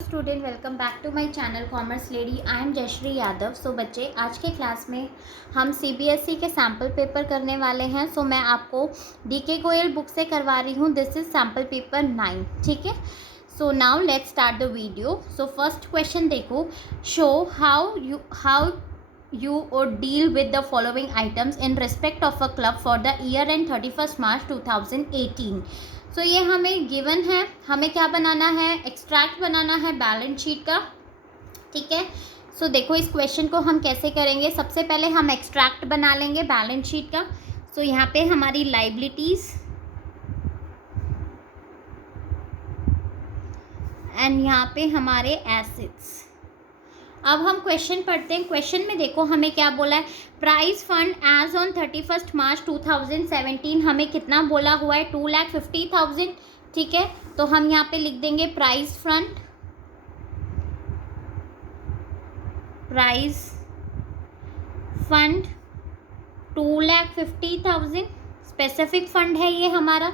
Student welcome back to my channel commerce lady. I am Jayshree Yadav. So बच्चे, आज के class में हम सीबीएसई के सैम्पल पेपर करने वाले हैं। सो मैं आपको डीके गोयल बुक से करवा रही हूँ। This is sample paper 9। ठीक है। So now let's start the video. So first question देखो, show how you would deal with the following items in respect of a club for the year end 31st March 2018। So ये हमें given है, हमें क्या बनाना है, extract बनाना है balance sheet का। ठीक है। सो देखो इस क्वेश्चन को हम कैसे करेंगे। सबसे पहले हम एक्सट्रैक्ट बना लेंगे बैलेंस शीट का। सो यहाँ पे हमारी लाइबिलिटीज एंड यहाँ पे हमारे एसेट्स। अब हम क्वेश्चन पढ़ते हैं। क्वेश्चन में देखो हमें क्या बोला है, प्राइस फंड एज ऑन 31 मार्च 2017 हमें कितना बोला हुआ है, 2,50,000। ठीक है। तो हम यहाँ पे लिख देंगे price fund fund 2,50,000 specific fund है ये हमारा।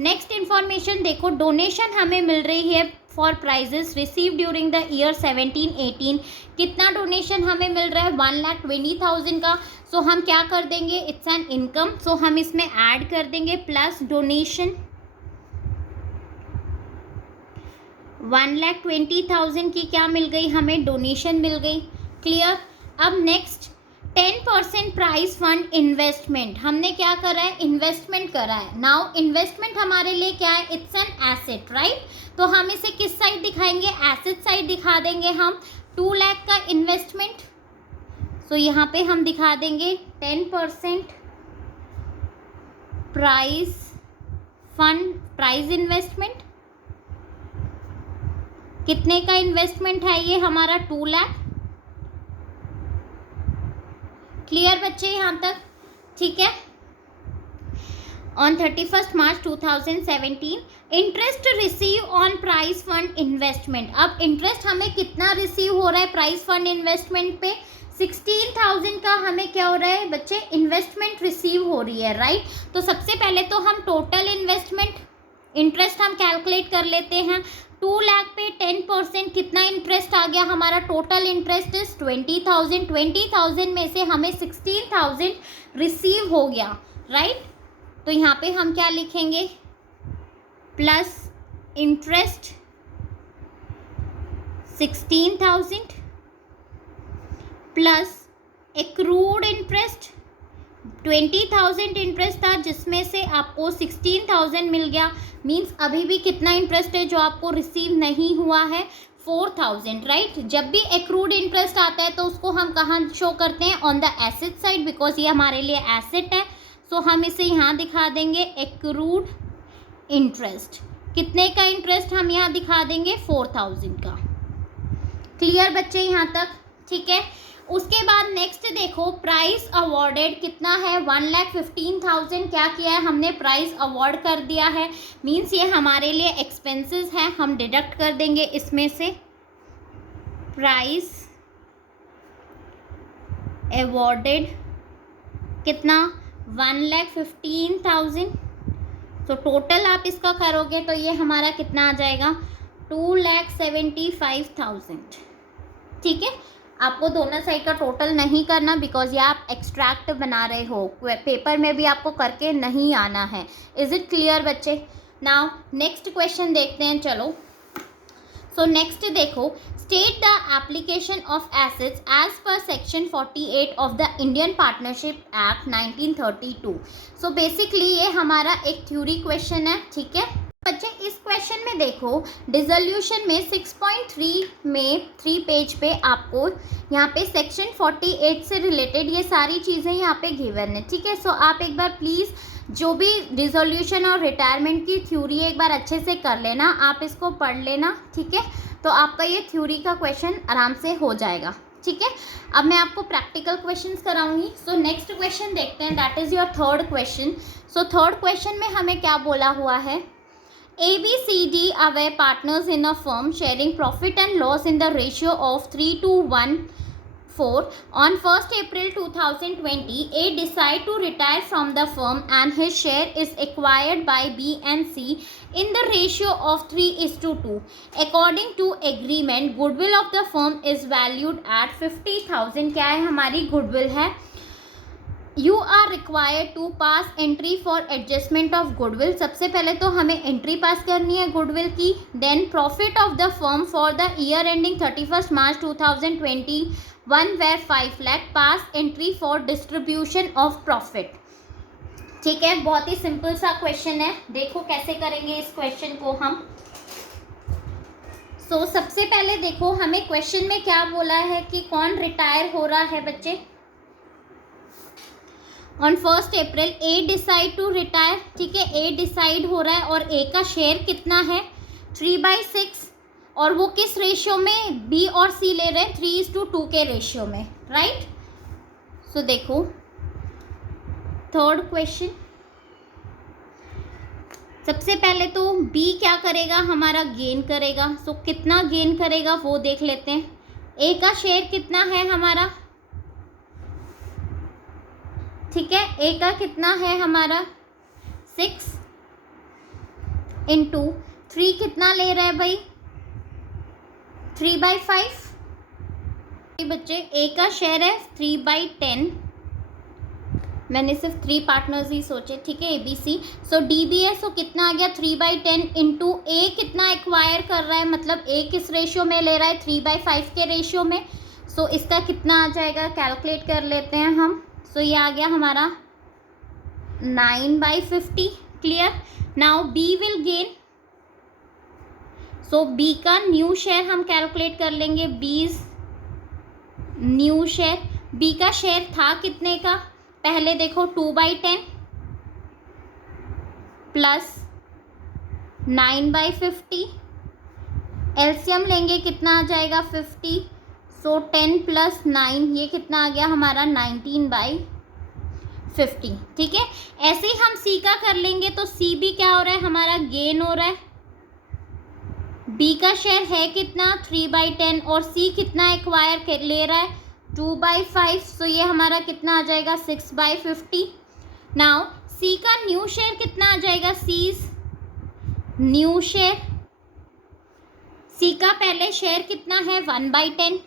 नेक्स्ट इंफॉर्मेशन देखो, डोनेशन हमें मिल रही है for prizes receive during the year 17-18। कितना डोनेशन हमें मिल रहा है, 1,20,000 का। सो हम क्या कर देंगे, इट्स एन इनकम। सो हम इसमें ऐड कर देंगे प्लस डोनेशन 1,20,000 की क्या मिल गई, हमें डोनेशन मिल गई। क्लियर। अब नेक्स्ट 10% प्राइस फंड इन्वेस्टमेंट, हमने क्या करा है, इन्वेस्टमेंट करा है। नाउ इन्वेस्टमेंट हमारे लिए क्या है, इट्स एन एसेट, राइट। तो हम इसे किस साइड दिखाएंगे, एसेट साइड दिखा देंगे हम। 2 लाख का इन्वेस्टमेंट, सो यहाँ पे हम दिखा देंगे 10% प्राइस फंड प्राइस इन्वेस्टमेंट। कितने का इन्वेस्टमेंट है ये हमारा, 2 लाख। क्लियर बच्चे यहाँ तक। ठीक है। On 31 March 2017 interest receive on price fund investment. अब इंटरेस्ट हमें कितना रिसीव हो रहा है प्राइस फंड इन्वेस्टमेंट पे, 16,000 का हमें क्या हो रहा है बच्चे, इन्वेस्टमेंट रिसीव हो रही है, राइट। तो सबसे पहले तो हम टोटल इन्वेस्टमेंट इंटरेस्ट हम कैलकुलेट कर लेते हैं। 2 लाख पे 10% कितना इंटरेस्ट आ गया हमारा, टोटल इंटरेस्ट इज 20,000। 20,000 में से हमें 16,000 रिसीव हो गया, राइट। तो यहाँ पे हम क्या लिखेंगे, plus interest 16,000 plus accrued interest 20,000 interest था जिसमें से आपको 16,000 मिल गया। मीन्स अभी भी कितना इंटरेस्ट है जो आपको रिसीव नहीं हुआ है, 4,000, राइट। जब भी एक्रूड इंटरेस्ट आता है तो उसको हम कहाँ शो करते हैं, on the asset side, because ये हमारे लिए एसेट है। सो हम इसे यहाँ दिखा देंगे एक्रूड इंटरेस्ट। कितने का इंटरेस्ट हम यहाँ दिखा देंगे, 4,000 का। क्लियर बच्चे यहाँ तक। ठीक है। उसके बाद नेक्स्ट देखो, प्राइस अवॉर्डेड कितना है, 1,15,000 क्या किया है हमने, प्राइस अवॉर्ड कर दिया है। मीन्स ये हमारे लिए एक्सपेंसेस है, हम डिडक्ट कर देंगे इसमें से। प्राइस अवॉर्डेड कितना, 1,15,000। तो टोटल आप इसका करोगे तो ये हमारा कितना आ जाएगा, 2,75,000। ठीक है। आपको दोनों साइड का टोटल नहीं करना, बिकॉज ये आप एक्सट्रैक्ट बना रहे हो, पेपर में भी आपको करके नहीं आना है। इज इट क्लियर बच्चे। नाउ नेक्स्ट क्वेश्चन देखते हैं, चलो। सो नेक्स्ट देखो, state the application of assets as per section 48 of the Indian partnership act 1932। सो बेसिकली ये हमारा एक थ्योरी क्वेश्चन है। ठीक है बच्चे। इस क्वेश्चन में देखो, डिसोल्यूशन में 6.3 में 3 पेज पे आपको यहाँ पे सेक्शन 48 से रिलेटेड ये सारी चीज़ें यहाँ पे गिवन है। ठीक है। सो आप एक बार प्लीज़ जो भी डिसोल्यूशन और रिटायरमेंट की थ्योरी एक बार अच्छे से कर लेना, आप इसको पढ़ लेना। ठीक है। तो आपका ये थ्योरी का क्वेश्चन आराम से हो जाएगा। ठीक है। अब मैं आपको प्रैक्टिकल क्वेश्चंस कराऊंगी। सो नेक्स्ट क्वेश्चन देखते हैं, that is your third question. So third question में हमें क्या बोला हुआ है, ABCD are partners in a firm sharing profit and loss in the ratio of 3 to 1 4. On 1st April 2020, A decide to retire from the firm and his share is acquired by B and C in the ratio of 3:2. According to agreement, goodwill of the firm is valued at 50,000. क्या है हमारी goodwill है. You are required to pass entry for adjustment of goodwill. सबसे पहले तो हमें entry पास करनी है गुडविल की. Then profit of the firm for the year ending 31 March 2021 were 5 lakh. Pass entry for distribution of profit. ठीक है, बहुत ही सिंपल सा क्वेश्चन है. देखो कैसे करेंगे इस क्वेश्चन को हम. सबसे पहले देखो हमें क्वेश्चन में क्या बोला है कि कौन रिटायर हो रहा है बच्चे. On 1st April A decide to retire. ठीक है, ए डिसाइड हो रहा है और ए का शेयर कितना है 3/6 और वो किस रेशियो में बी और सी ले रहे हैं 3:2 के रेशियो में. राइट. देखो थर्ड क्वेश्चन. सबसे पहले तो बी क्या करेगा हमारा गेन करेगा. कितना गेन करेगा वो देख लेते हैं. ए का शेयर कितना है हमारा. ठीक है, ए का कितना है हमारा 6 इंटू 3 कितना ले रहा है भाई 3/5. बच्चे ए का शेयर है 3/10. मैंने सिर्फ 3 पार्टनर्स ही सोचे. ठीक है, ABC. डी बी है. कितना आ गया 3/10 इंटू ए कितना एक्वायर कर रहा है मतलब ए किस रेशियो में ले रहा है 3/5 के रेशियो में. इसका कितना आ जाएगा कैलकुलेट कर लेते हैं हम. ये आ गया हमारा 9/50. Clear. Now B will gain. B का न्यू शेयर हम कैलकुलेट कर लेंगे. B's new share. बी का शेयर था कितने का पहले देखो 2/10 प्लस 9/50. एलसीएम लेंगे कितना आ जाएगा 50. 10 प्लस 9 ये कितना आ गया हमारा 19/50. ठीक है, ऐसे ही हम सी का कर लेंगे. सी भी क्या हो रहा है हमारा गेन हो रहा है. बी का शेयर है कितना 3/10 और सी कितना एक्वायर ले रहा है 2/5. ये हमारा कितना आ जाएगा 6/50. नाउ सी का न्यू शेयर कितना आ जाएगा. Seize new share. सी का पहले शेयर कितना है 1/10.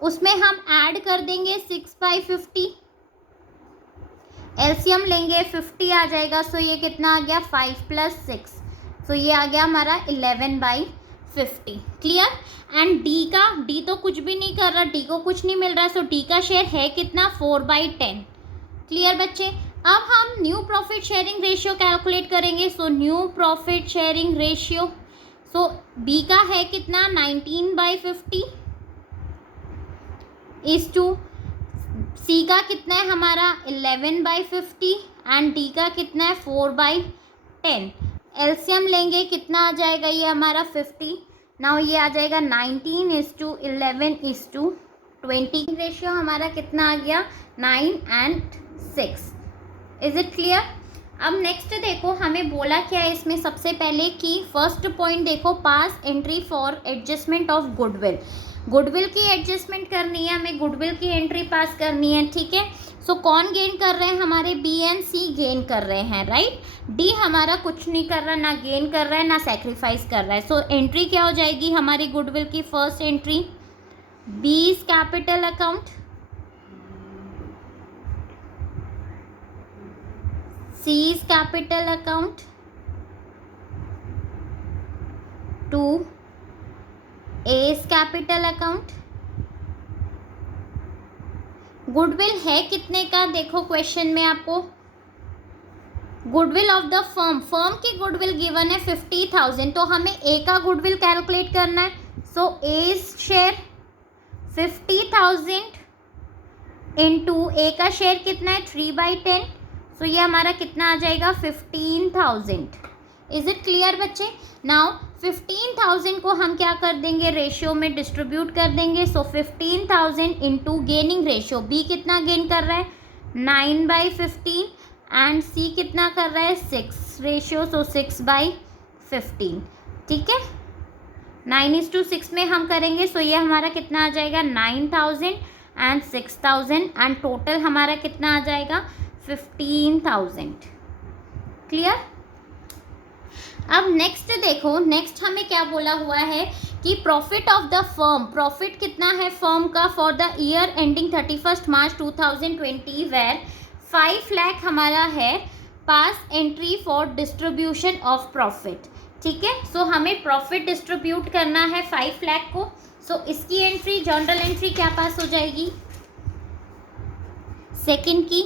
उसमें हम ऐड कर देंगे 6/50. एलसीएम लेंगे 50 आ जाएगा. ये कितना आ गया 5 + 6. ये आ गया हमारा 11/50. क्लियर. एंड डी तो कुछ भी नहीं कर रहा. डी को कुछ नहीं मिल रहा है. डी का शेयर है कितना 4/10. क्लियर बच्चे. अब हम new profit sharing ratio calculate करेंगे. New profit sharing ratio. B का है कितना 19/50 इज टू सी का कितना है हमारा 11/50 एंड डी का कितना है 4/10. एलसीएम लेंगे कितना आ जाएगा ये हमारा 50. नाउ ये आ जाएगा 19:11:20. रेशियो हमारा कितना आ गया 9 and 6. Is it clear. अब नेक्स्ट देखो हमें बोला क्या है इसमें. सबसे पहले कि फर्स्ट पॉइंट देखो pass entry for adjustment of goodwill. Goodwill की एडजस्टमेंट करनी है हमें. गुडविल की एंट्री पास करनी है. ठीक है. कौन गेन कर रहे हैं हमारे बी एंड सी गेन कर रहे हैं. राइट. डी हमारा कुछ नहीं कर रहा, ना गेन कर रहा है ना सेक्रीफाइस कर रहा है. एंट्री क्या हो जाएगी हमारी गुडविल की. First entry B's capital account, C's capital account to A's capital account. Goodwill है कितने का देखो क्वेश्चन में आपको. गुडविल ऑफ द फर्म की गुडविल गिवन है 50,000. तो हमें ए का गुडविल कैलकुलेट करना है. एज शेयर 50,000 इंटू ए का शेयर कितना है 3/10. ये हमारा कितना आ जाएगा 15,000. इज इट क्लियर बच्चे. नाउ 15,000 को हम क्या कर देंगे रेशियो में डिस्ट्रीब्यूट कर देंगे. 15,000 इंटू गेनिंग रेशियो. बी कितना गेन कर रहा है 9/15 एंड सी कितना कर रहा है 6 रेशियो. 6/15. ठीक है. 9:6 में हम करेंगे, सो ये हमारा कितना आ जाएगा 9,000 एंड 6,000 एंड टोटल हमारा कितना आ जाएगा 15,000। क्लियर। अब नेक्स्ट देखो, नेक्स्ट हमें क्या बोला हुआ है कि profit of the firm, profit कितना है फर्म का for the year ending 31 March 2020 where 5 lakh हमारा है pass entry for distribution of profit. ठीक है, सो हमें प्रॉफिट डिस्ट्रीब्यूट करना है 5 लाख को। सो इसकी एंट्री, जर्नल एंट्री क्या पास हो जाएगी, सेकंड की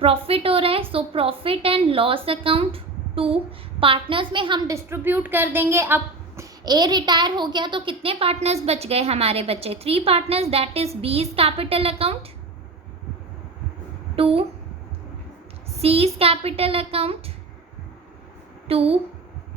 प्रॉफिट हो रहा है, so profit and loss account 2 partners में हम डिस्ट्रीब्यूट कर देंगे। अब ए रिटायर हो गया तो कितने पार्टनर्स बच गए हमारे बच्चे, 3 partners, that is B is capital account, 2 C is capital account, 2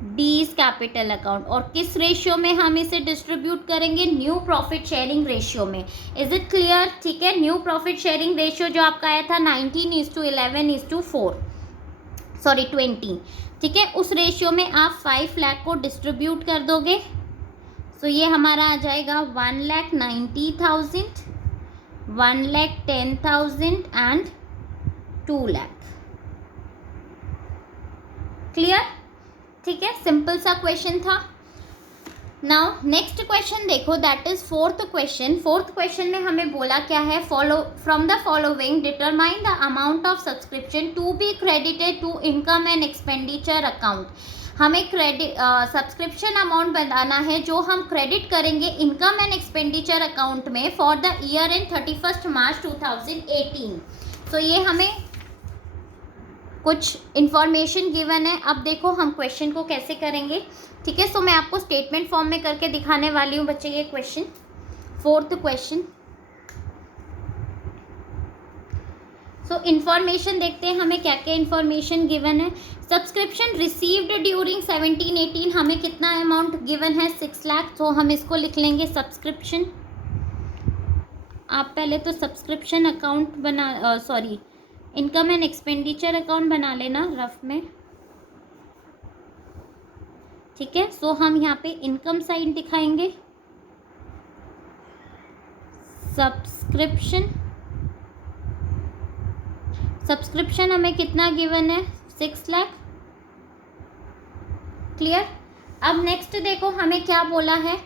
D is capital account. और किस रेशियो में हम इसे डिस्ट्रीब्यूट करेंगे, न्यू प्रॉफिट शेयरिंग रेशियो में। Is it clear. ठीक है, न्यू प्रॉफिट शेयरिंग रेशियो जो आपका आया था 19:11:4 सॉरी 20। ठीक है, उस रेशियो में आप 5 लाख को डिस्ट्रीब्यूट कर दोगे। सो ये हमारा आ जाएगा 1,90,000, 1,10,000 एंड 2 लाख। क्लियर। ठीक है, सिंपल सा क्वेश्चन था। नाउ नेक्स्ट क्वेश्चन देखो, that is fourth question. Fourth question में हमें बोला क्या है, follow from the following determine the amount of subscription to be credited to income and expenditure account. हमें क्रेडिट सब्सक्रिप्शन अमाउंट बताना है जो हम क्रेडिट करेंगे इनकम एंड एक्सपेंडिचर अकाउंट में for the year end 31 March 2018। So ये हमें कुछ इन्फॉर्मेशन गिवन है। अब देखो हम क्वेश्चन को कैसे करेंगे। ठीक है, सो मैं आपको स्टेटमेंट फॉर्म में करके दिखाने वाली हूँ बच्चे ये question, fourth question. So information देखते हैं हमें क्या क्या इन्फॉर्मेशन गिवन है। सब्सक्रिप्शन रिसीव्ड ड्यूरिंग 17-18 हमें कितना अमाउंट गिवन है 6 लाख। तो हम इसको लिख लेंगे सब्सक्रिप्शन। आप पहले तो सब्सक्रिप्शन अकाउंट बना sorry income and expenditure account बना लेना रफ में। ठीक है, सो हम यहाँ पे इनकम साइड दिखाएंगे, सब्सक्रिप्शन, सब्सक्रिप्शन हमें कितना गिवन है 6 लाख। क्लियर। अब नेक्स्ट देखो हमें क्या बोला है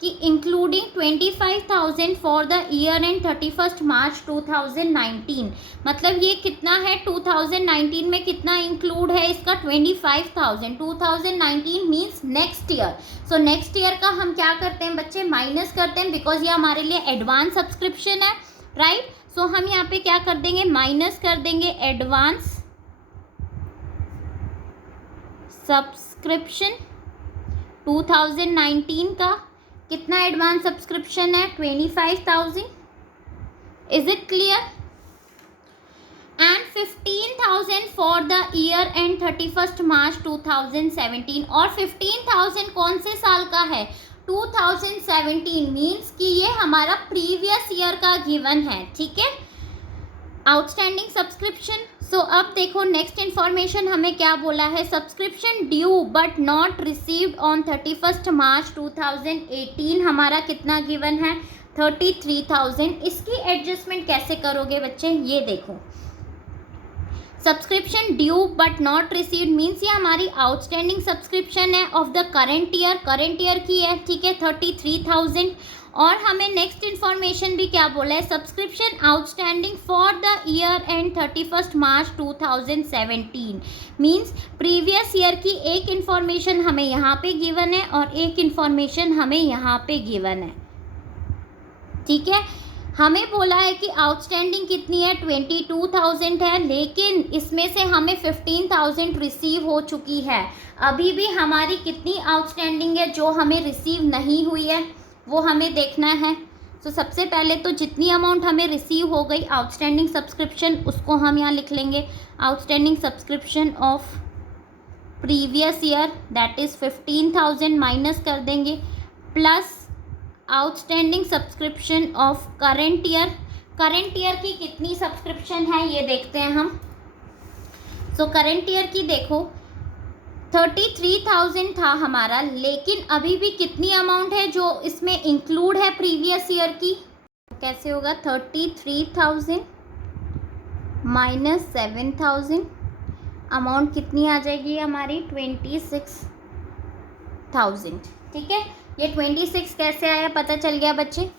कि including 25,000 for the year end 31 मार्च 2019। मतलब ये कितना है 2019 में कितना इंक्लूड है इसका 25,000। 2019 means next year. So next year का हम क्या करते हैं बच्चे, माइनस करते हैं, बिकॉज ये हमारे लिए एडवांस सब्सक्रिप्शन है, राइट। सो हम यहाँ पे क्या कर देंगे, माइनस कर देंगे एडवांस सब्सक्रिप्शन 2019 का। कितना एडवांस सब्सक्रिप्शन है 25,000। Is it clear. And 15,000 for the year end 31 मार्च 2017। और 15,000 कौन से साल का है 2017, मीन्स कि ये हमारा प्रीवियस ईयर का गिवन है। ठीक है, आउटस्टैंडिंग सब्सक्रिप्शन। सो अब देखो नेक्स्ट इन्फॉर्मेशन हमें क्या बोला है, subscription due but not received on 31 March 2018 हमारा कितना गिवन है 33,000। इसकी एडजस्टमेंट कैसे करोगे बच्चे, ये देखो subscription due but not received means ये हमारी आउटस्टैंडिंग सब्सक्रिप्शन है ऑफ द करंट ईयर की है। ठीक है, 33,000। और हमें नेक्स्ट इन्फॉर्मेशन भी क्या बोला है, subscription outstanding for the year end 31 March 2017 means previous year की एक इन्फॉर्मेशन हमें यहाँ पे गिवन है और एक इन्फॉर्मेशन हमें यहाँ पे गिवन है। ठीक है, हमें बोला है कि आउटस्टैंडिंग कितनी है 22,000 है, लेकिन इसमें से हमें 15,000 रिसीव हो चुकी है। अभी भी हमारी कितनी आउटस्टैंडिंग है जो हमें रिसीव नहीं हुई है, वो हमें देखना है। तो सबसे पहले तो जितनी अमाउंट हमें रिसीव हो गई आउटस्टैंडिंग सब्सक्रिप्शन, उसको हम यहाँ लिख लेंगे outstanding subscription of previous year, that is 15,000 minus कर देंगे, plus outstanding subscription of current year. Current year की कितनी सब्सक्रिप्शन है ये देखते हैं हम। सो करेंट ईयर की देखो 33,000 था हमारा, लेकिन अभी भी कितनी अमाउंट है जो इसमें इंक्लूड है प्रीवियस ईयर की? कैसे होगा? 33,000 माइनस 7,000, अमाउंट कितनी आ जाएगी हमारी? 26,000। ठीक है, ये 26 कैसे आया पता चल गया बच्चे?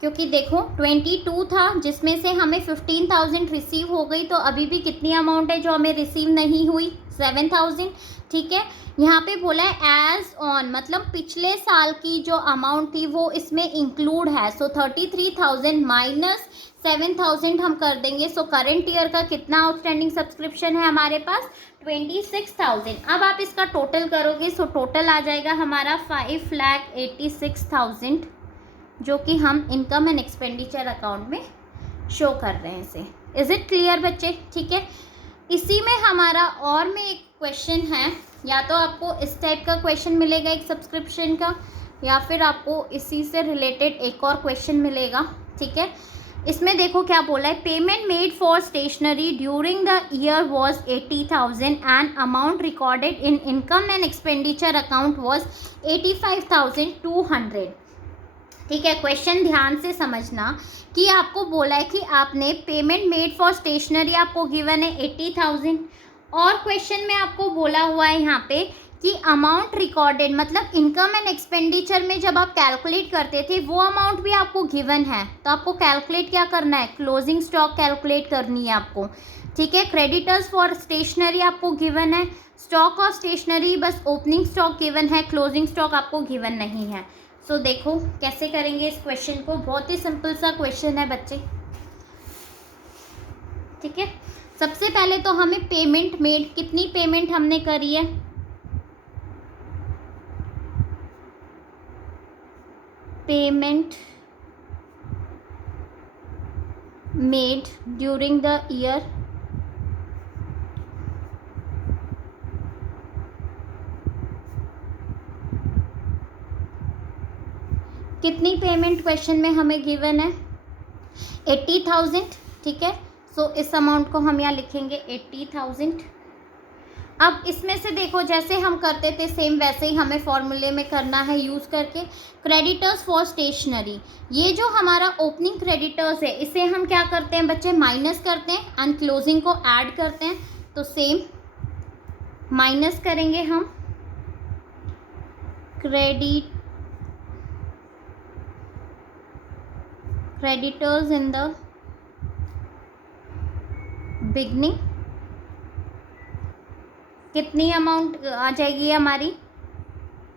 क्योंकि देखो 22 था जिसमें से हमें 15,000 रिसीव हो गई, तो अभी भी कितनी अमाउंट है जो हमें रिसीव नहीं हुई? 7,000। ठीक है, यहाँ पे बोला है एज ऑन, मतलब पिछले साल की जो अमाउंट थी वो इसमें इंक्लूड है। सो 33,000 माइनस 7,000 हम कर देंगे। सो करंट ईयर का कितना आउटस्टैंडिंग सब्सक्रिप्शन है हमारे पास? 26,000। अब आप इसका टोटल करोगे, सो टोटल आ जाएगा हमारा 5,86,000, जो कि हम इनकम एंड एक्सपेंडिचर अकाउंट में शो कर रहे हैं इसे। इज़ इट क्लियर बच्चे? ठीक है, इसी में हमारा और में एक क्वेश्चन है, या तो आपको इस टाइप का क्वेश्चन मिलेगा एक सब्सक्रिप्शन का, या फिर आपको इसी से रिलेटेड एक और क्वेश्चन मिलेगा। ठीक है, इसमें देखो क्या बोला है, payment made for stationery during the year was 80,000 and amount recorded in income and expenditure account was 85,200। ठीक है, क्वेश्चन ध्यान से समझना कि आपको बोला है कि आपने पेमेंट मेड फॉर स्टेशनरी आपको गिवन है 80,000, और क्वेश्चन में आपको बोला हुआ है यहाँ पे कि अमाउंट रिकॉर्डेड, मतलब इनकम एंड एक्सपेंडिचर में जब आप कैलकुलेट करते थे वो अमाउंट भी आपको गिवन है। तो आपको कैलकुलेट क्या करना है? क्लोजिंग स्टॉक कैलकुलेट करनी है आपको। ठीक है, क्रेडिटर्स फॉर स्टेशनरी आपको गिवन है, स्टॉक ऑफ स्टेशनरी बस ओपनिंग स्टॉक गिवन है, क्लोजिंग स्टॉक आपको गिवन नहीं है। सो देखो कैसे करेंगे इस क्वेश्चन को, बहुत ही सिंपल सा क्वेश्चन है बच्चे। ठीक है, सबसे पहले तो हमें पेमेंट मेड, कितनी पेमेंट हमने करी है? Payment made during the year, कितनी पेमेंट क्वेश्चन में हमें गिवन है? 80,000। ठीक है, सो इस अमाउंट को हम यहाँ लिखेंगे 80,000। अब इसमें से देखो जैसे हम करते थे सेम वैसे ही हमें फॉर्मूले में करना है यूज़ करके। क्रेडिटर्स फॉर स्टेशनरी, ये जो हमारा ओपनिंग क्रेडिटर्स है इसे हम क्या करते हैं बच्चे? माइनस करते हैं, एंड क्लोजिंग को ऐड करते हैं। तो सेम माइनस करेंगे हम क्रेडिटर्स इन द बिगनिंग, कितनी अमाउंट आ जाएगी हमारी?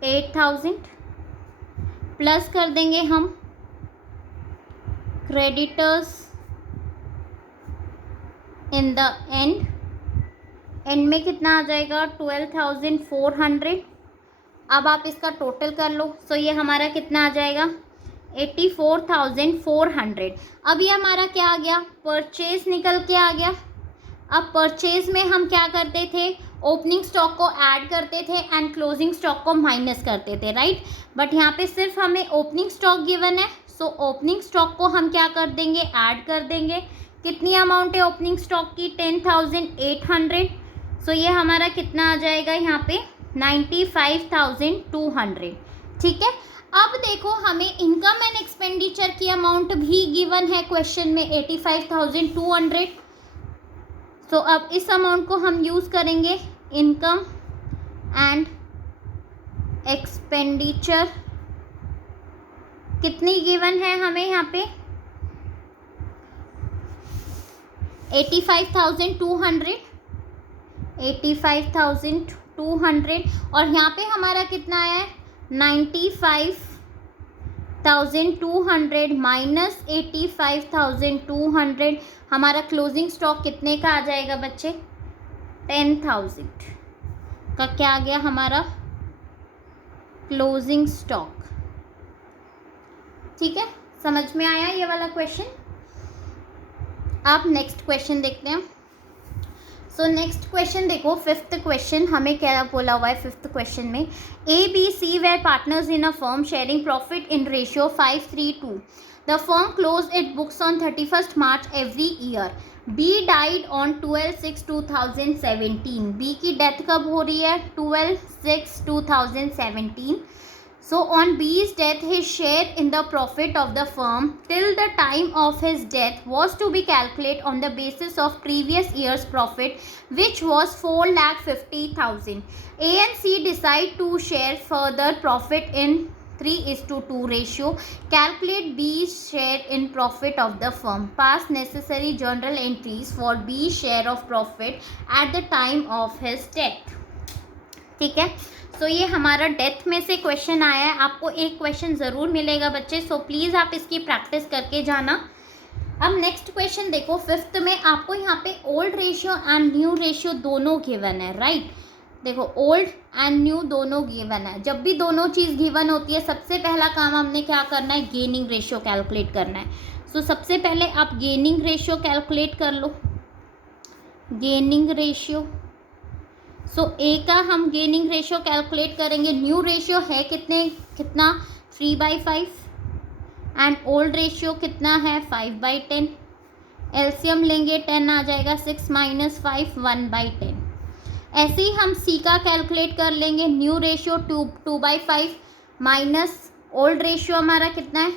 8,000, प्लस कर देंगे हम creditors in the end, and में कितना आ जाएगा? 12,400। अब आप इसका टोटल कर लो, सो ये हमारा कितना आ जाएगा? 84,400। अब ये हमारा क्या आ गया? परचेज निकल के आ गया। अब परचेज में हम क्या करते थे? ओपनिंग स्टॉक को ऐड करते थे एंड क्लोजिंग स्टॉक को माइनस करते थे, राइट। बट यहाँ पे सिर्फ हमें ओपनिंग स्टॉक गिवन है, सो ओपनिंग स्टॉक को हम क्या कर देंगे? ऐड कर देंगे। कितनी अमाउंट है ओपनिंग स्टॉक की? 10,800। सो ये हमारा कितना आ जाएगा यहाँ पे? 95,200। ठीक है, अब देखो हमें इनकम एंड एक्सपेंडिचर की अमाउंट भी गिवन है क्वेश्चन में 85,200। सो अब इस अमाउंट को हम यूज़ करेंगे इनकम एंड एक्सपेंडिचर। कितनी गिवन है हमें यहाँ पे? 85,200, 85,200, और यहाँ पे हमारा कितना आया है? 95,200 माइनस 85,200, हमारा क्लोजिंग स्टॉक कितने का आ जाएगा बच्चे? 10,000 का क्या आ गया हमारा? Closing stock. ठीक है, समझ में आया ये वाला क्वेश्चन? आप नेक्स्ट क्वेश्चन देखते हैं। सो नेक्स्ट क्वेश्चन देखो, फिफ्थ क्वेश्चन हमें क्या बोला हुआ है? फिफ्थ क्वेश्चन में ABC were partners in a firm sharing profit in ratio 5:3:2. The firm close it books on 31st March every year. B died on 12/6/2017. B की death कब हो रही है? 12/6/2017. So on B's death, his share in the profit of the firm till the time of his death was to be calculated on the basis of previous year's profit, which was 4,50,000. A and C decide to share further profit in 3:2 ratio. Calculate B's share in profit of the firm. Pass necessary journal entries for B's share of profit at the time of his death. ठीक है, सो ये हमारा death में से question आया है. आपको एक क्वेश्चन ज़रूर मिलेगा बच्चे, सो प्लीज़ आप इसकी प्रैक्टिस करके जाना. अब नेक्स्ट क्वेश्चन देखो, फिफ्थ में आपको यहाँ पे old ratio and new ratio दोनों गिवन है, राइट. देखो ओल्ड एंड न्यू दोनों गिवन है. जब भी दोनों चीज़ गिवन होती है, सबसे पहला काम हमने क्या करना है? गेनिंग रेशियो कैलकुलेट करना है. सो सबसे पहले आप गेनिंग रेशियो कैलकुलेट कर लो. गेनिंग रेशियो, सो ए का हम गेनिंग रेशियो कैलकुलेट करेंगे. न्यू रेशियो है कितना 3/5 एंड ओल्ड रेशियो कितना है 5/10. एलसीएम लेंगे 10 आ जाएगा. 6 - 5 1/10. ऐसे ही हम सी का कैलकुलेट कर लेंगे. New ratio 2/5 minus old ratio हमारा कितना है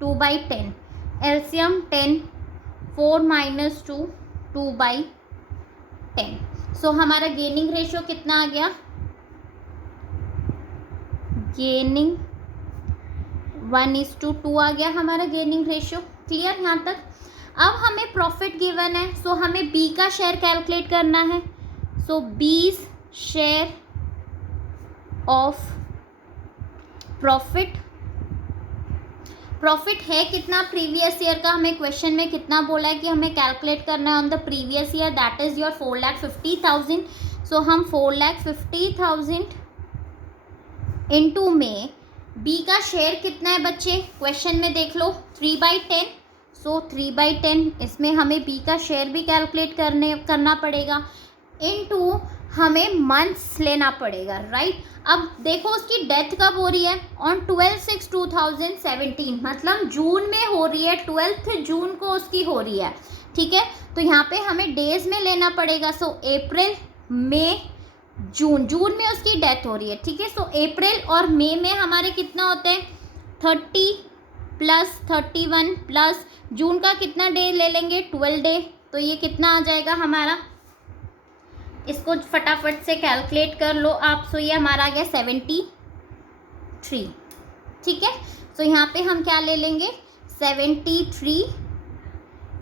2/10. एलसीएम 10. 4 - 2 2/10. सो हमारा गेनिंग रेशियो कितना आ गया? गेनिंग 1:2 आ गया हमारा गेनिंग रेशियो. क्लियर यहाँ तक? अब हमें प्रॉफिट गिवन है, सो हमें बी का शेयर कैलकुलेट करना है. सो बीज शेयर ऑफ प्रॉफिट है कितना प्रीवियस ईयर का? हमें क्वेश्चन में कितना बोला है कि हमें कैलकुलेट करना है on the previous year, that is your 4,50,000. सो हम 4,50,000 इंटू में बी का शेयर कितना है बच्चे? क्वेश्चन में देख लो 3/10. सो 3/10 इसमें हमें बी का शेयर भी कैलकुलेट करना पड़ेगा. इनटू हमें मंथ्स लेना पड़ेगा, राइट. अब देखो उसकी डेथ कब हो रही है? ऑन 12/6/2017, मतलब जून में हो रही है. 12 जून को उसकी हो रही है, ठीक है. तो यहाँ पे हमें डेज में लेना पड़ेगा. सो अप्रैल, मई, जून में उसकी डेथ हो रही है, ठीक है. सो अप्रैल और मई में हमारे कितना होते हैं 30 + 31 प्लस जून का कितना डे ले लेंगे 12 डे. तो ये कितना आ जाएगा हमारा? इसको फटाफट से कैलकुलेट कर लो आप. सो ये हमारा आ गया 73, ठीक है. सो यहाँ पे हम क्या ले लेंगे 73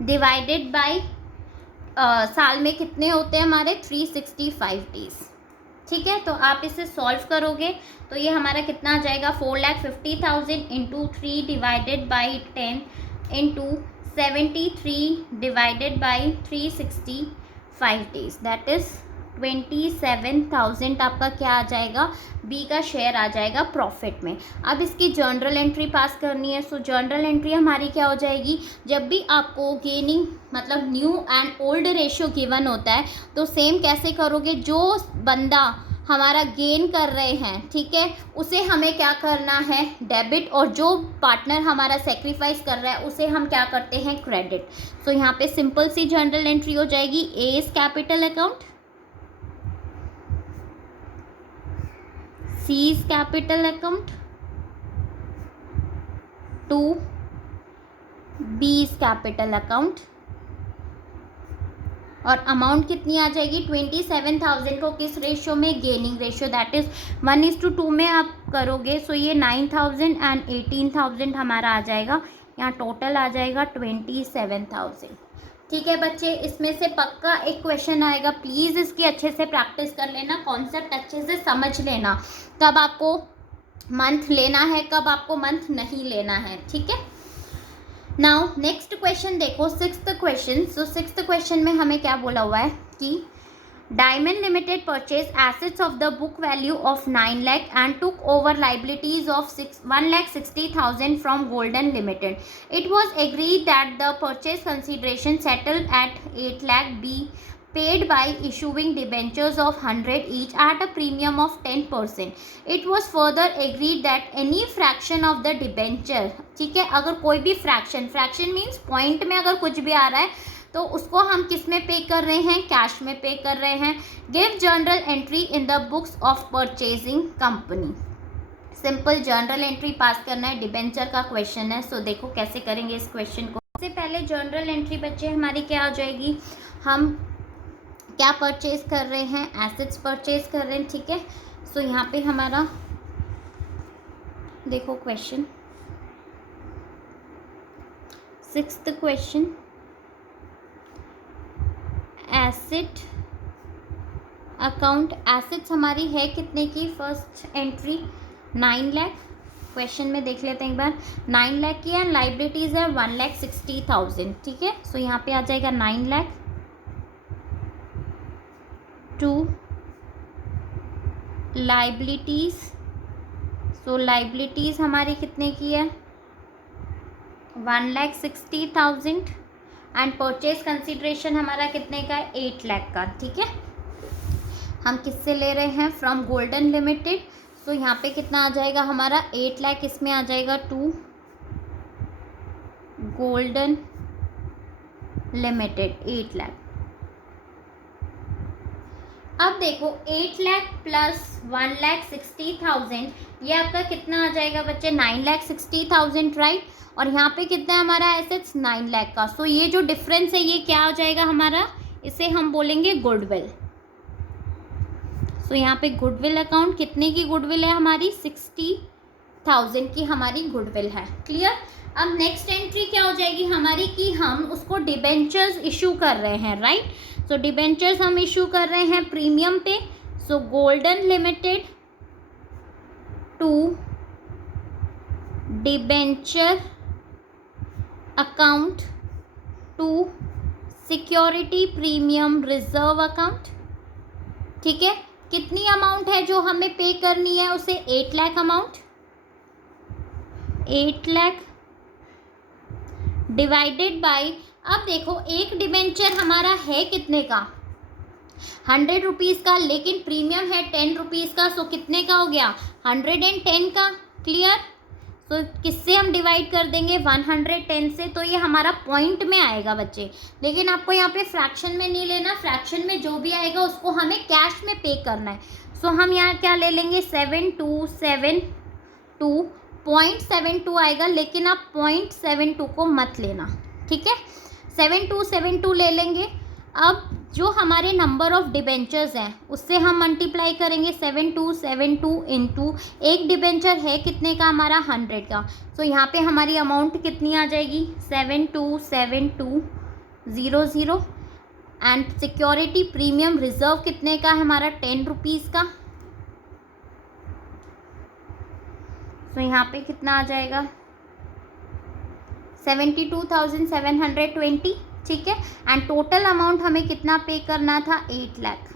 डिवाइडेड बाय साल में कितने होते हैं हमारे 365 डेज, ठीक है. तो आप इसे सॉल्व करोगे तो ये हमारा कितना आ जाएगा 4,50,000 into 3 divided by 10 into 73 divided by 365 days, that is 27,000 आपका क्या आ जाएगा? बी का शेयर आ जाएगा प्रॉफिट में. अब इसकी जर्नल एंट्री पास करनी है. सो जर्नल एंट्री हमारी क्या हो जाएगी? जब भी आपको गेनिंग मतलब new and old ratio given होता है तो सेम कैसे करोगे? जो बंदा हमारा गेन कर रहे हैं, ठीक है, उसे हमें क्या करना है डेबिट, और जो पार्टनर हमारा सेक्रीफाइस कर रहा है उसे हम क्या करते हैं क्रेडिट. सो यहाँ पे सिंपल सी जर्नल एंट्री हो जाएगी. A is capital account, C is capital account, 2 B is capital account, और अमाउंट कितनी आ जाएगी 27,000 को किस रेशियो में? गेनिंग रेशियो, दैट इज़ 1:2 में आप करोगे. सो ये 9,000 एंड 18,000 हमारा आ जाएगा. यहाँ टोटल आ जाएगा 27,000, ठीक है बच्चे. इसमें से पक्का एक क्वेश्चन आएगा, प्लीज़ इसकी अच्छे से प्रैक्टिस कर लेना, कॉन्सेप्ट अच्छे से समझ लेना, कब आपको मंथ लेना है, कब आपको मंथ नहीं लेना है, ठीक है. नाउ नेक्स्ट क्वेश्चन देखो, सिक्स्थ क्वेश्चन. सो सिक्स्थ क्वेश्चन में हमें क्या बोला हुआ है कि Diamond Limited purchased assets of the book value of 9 lakh and took over liabilities of 1,60,000 from Golden Limited. It was agreed that the purchase consideration settled at 8 lakh be paid by issuing debentures of 100 each at a premium of 10%. It was further agreed that any fraction of the debenture, ठीक है, अगर कोई भी fraction means point में अगर कुछ भी आ रहा है तो उसको हम किस में पे कर रहे हैं, कैश में पे कर रहे हैं। Give journal entry in the books of purchasing company. Simple journal entry पास करना है, डिबेंचर का क्वेश्चन है। सो देखो कैसे करेंगे इस क्वेश्चन को। सबसे पहले जर्नल एंट्री बच्चे हमारी क्या हो जाएगी, हम क्या परचेज कर रहे हैं, एसेट्स परचेज कर रहे हैं, ठीक है। सो यहाँ पे हमारा देखो question, 6th question, asset account, assets हमारी है कितने की, फर्स्ट एंट्री 9 लाख, क्वेश्चन में देख लेते हैं एक बार, 9 लाख की है, लाइबिलिटीज़ है 1,60,000, ठीक है। सो यहाँ पे आ जाएगा 9 lakh to liabilities. So liabilities हमारी कितने की है, 1,60,000 एंड परचेज कंसिडरेशन हमारा कितने का है, 8 लाख का, ठीक है। हम किससे ले रहे हैं, फ्रॉम गोल्डन लिमिटेड। सो यहाँ पे कितना आ जाएगा हमारा, 8 लाख इसमें आ जाएगा टू गोल्डन लिमिटेड, 8 लाख। अब देखो 8 लाख प्लस 1,60,000, ये आपका कितना आ जाएगा बच्चे, 9,60,000, राइट। और यहाँ पे कितना है हमारा एसेट्स, 9 लाख का। सो ये जो डिफरेंस है ये क्या आ जाएगा हमारा, इसे हम बोलेंगे गुडविल। सो यहाँ पे गुडविल अकाउंट, कितने की गुडविल है हमारी, 60,000 की हमारी गुडविल है, क्लियर। अब नेक्स्ट एंट्री क्या हो जाएगी हमारी, कि हम उसको डिबेंचर्स इशू कर रहे हैं, राइट। सो डिबेंचर्स हम इशू कर रहे हैं प्रीमियम पे। So golden limited to debenture account to security premium reserve account, ठीक है। कितनी अमाउंट है जो हमें पे करनी है उसे, 8 lakh amount, 8 lakh divided by, अब देखो एक डिबेंचर हमारा है कितने का, 100 रुपीज़ का, लेकिन प्रीमियम है 10 रुपीज़ का। सो कितने का हो गया, 110 का, क्लियर। सो किससे हम डिवाइड कर देंगे, 110 से, तो ये हमारा पॉइंट में आएगा बच्चे। लेकिन आपको यहाँ पे फ्रैक्शन में नहीं लेना, फ्रैक्शन में जो भी आएगा उसको हमें कैश में पे करना है। सो हम यहाँ क्या ले लेंगे, 7272.72 आएगा, लेकिन आप 0.72 को मत लेना, ठीक है। 7272 ले लेंगे। अब जो हमारे नंबर ऑफ डिबेंचर्स हैं उससे हम मल्टीप्लाई करेंगे, 7272 इंटू एक डिबेंचर है कितने का हमारा, 100 का। सो यहाँ पे हमारी अमाउंट कितनी आ जाएगी, 727200 एंड सिक्योरिटी प्रीमियम रिजर्व कितने का है हमारा, 10 रुपीज़ का। सो यहाँ पे कितना आ जाएगा, 72,720, ठीक है। एंड टोटल अमाउंट हमें कितना पे करना था, 8 लाख।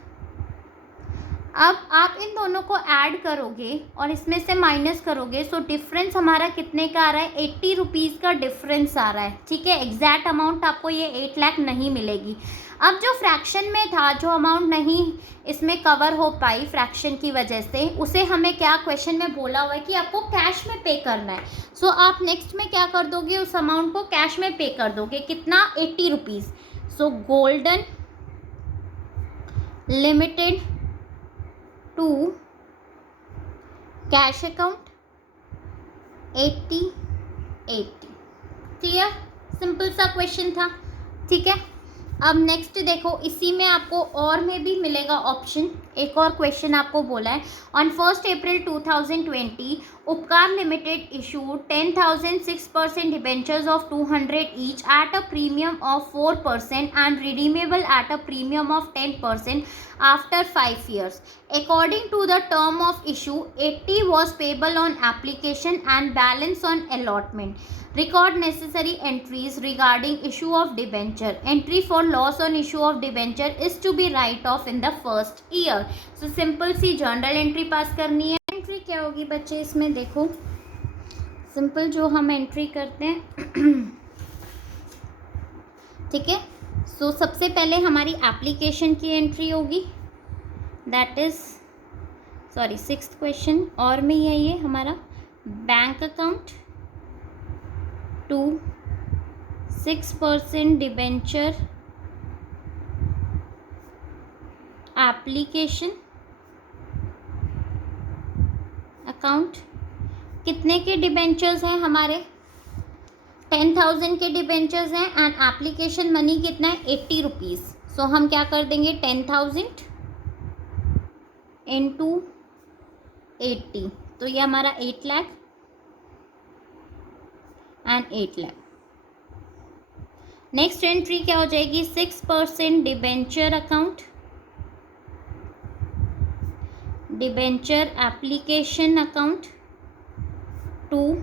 अब आप इन दोनों को ऐड करोगे और इसमें से माइनस करोगे, सो डिफरेंस हमारा कितने का आ रहा है, 80 रुपीज़ का डिफरेंस आ रहा है, ठीक है। एग्जैक्ट अमाउंट आपको ये 8 लाख नहीं मिलेगी। अब जो फ्रैक्शन में था, जो अमाउंट नहीं इसमें कवर हो पाई फ्रैक्शन की वजह से, उसे हमें क्या क्वेश्चन में बोला हुआ है कि आपको कैश में पे करना है। सो आप नेक्स्ट में क्या कर दोगे, उस अमाउंट को कैश में पे कर दोगे, कितना, 80 rupees. So golden limited to cash account 80, clear, simple सा क्वेश्चन था, ठीक है। अब नेक्स्ट देखो, इसी में आपको और में भी मिलेगा ऑप्शन। एक और क्वेश्चन आपको बोला है, ऑन 1 अप्रैल 2020 उपकार limited issued 10,006% debentures of 200 each at a premium of 4% and redeemable at a premium of 10% after 5 years. According to the term of issue, 80 was payable on application and balance on allotment. Record necessary entries regarding issue of debenture. Entry for loss on issue of debenture is to be write off in the first year. So simple C journal entry पास करनी है। Entry क्या होगी बच्चे, इसमें देखो simple जो हम entry करते हैं, ठीक है। सो सबसे पहले हमारी एप्लीकेशन की एंट्री होगी, दैट इज 6th क्वेश्चन और में ही है ये हमारा, bank account to 6% debenture application account. कितने के डिबेंचर्स हैं हमारे? 10,000 के डिबेंचर्स हैं एंड एप्लीकेशन मनी कितना है? 80 रुपीज़। सो हम क्या कर देंगे 10,000 इंटू 80, तो ये हमारा 8 lakh and 8 lakh. Next entry क्या हो जाएगी? 6% debenture account, debenture application account to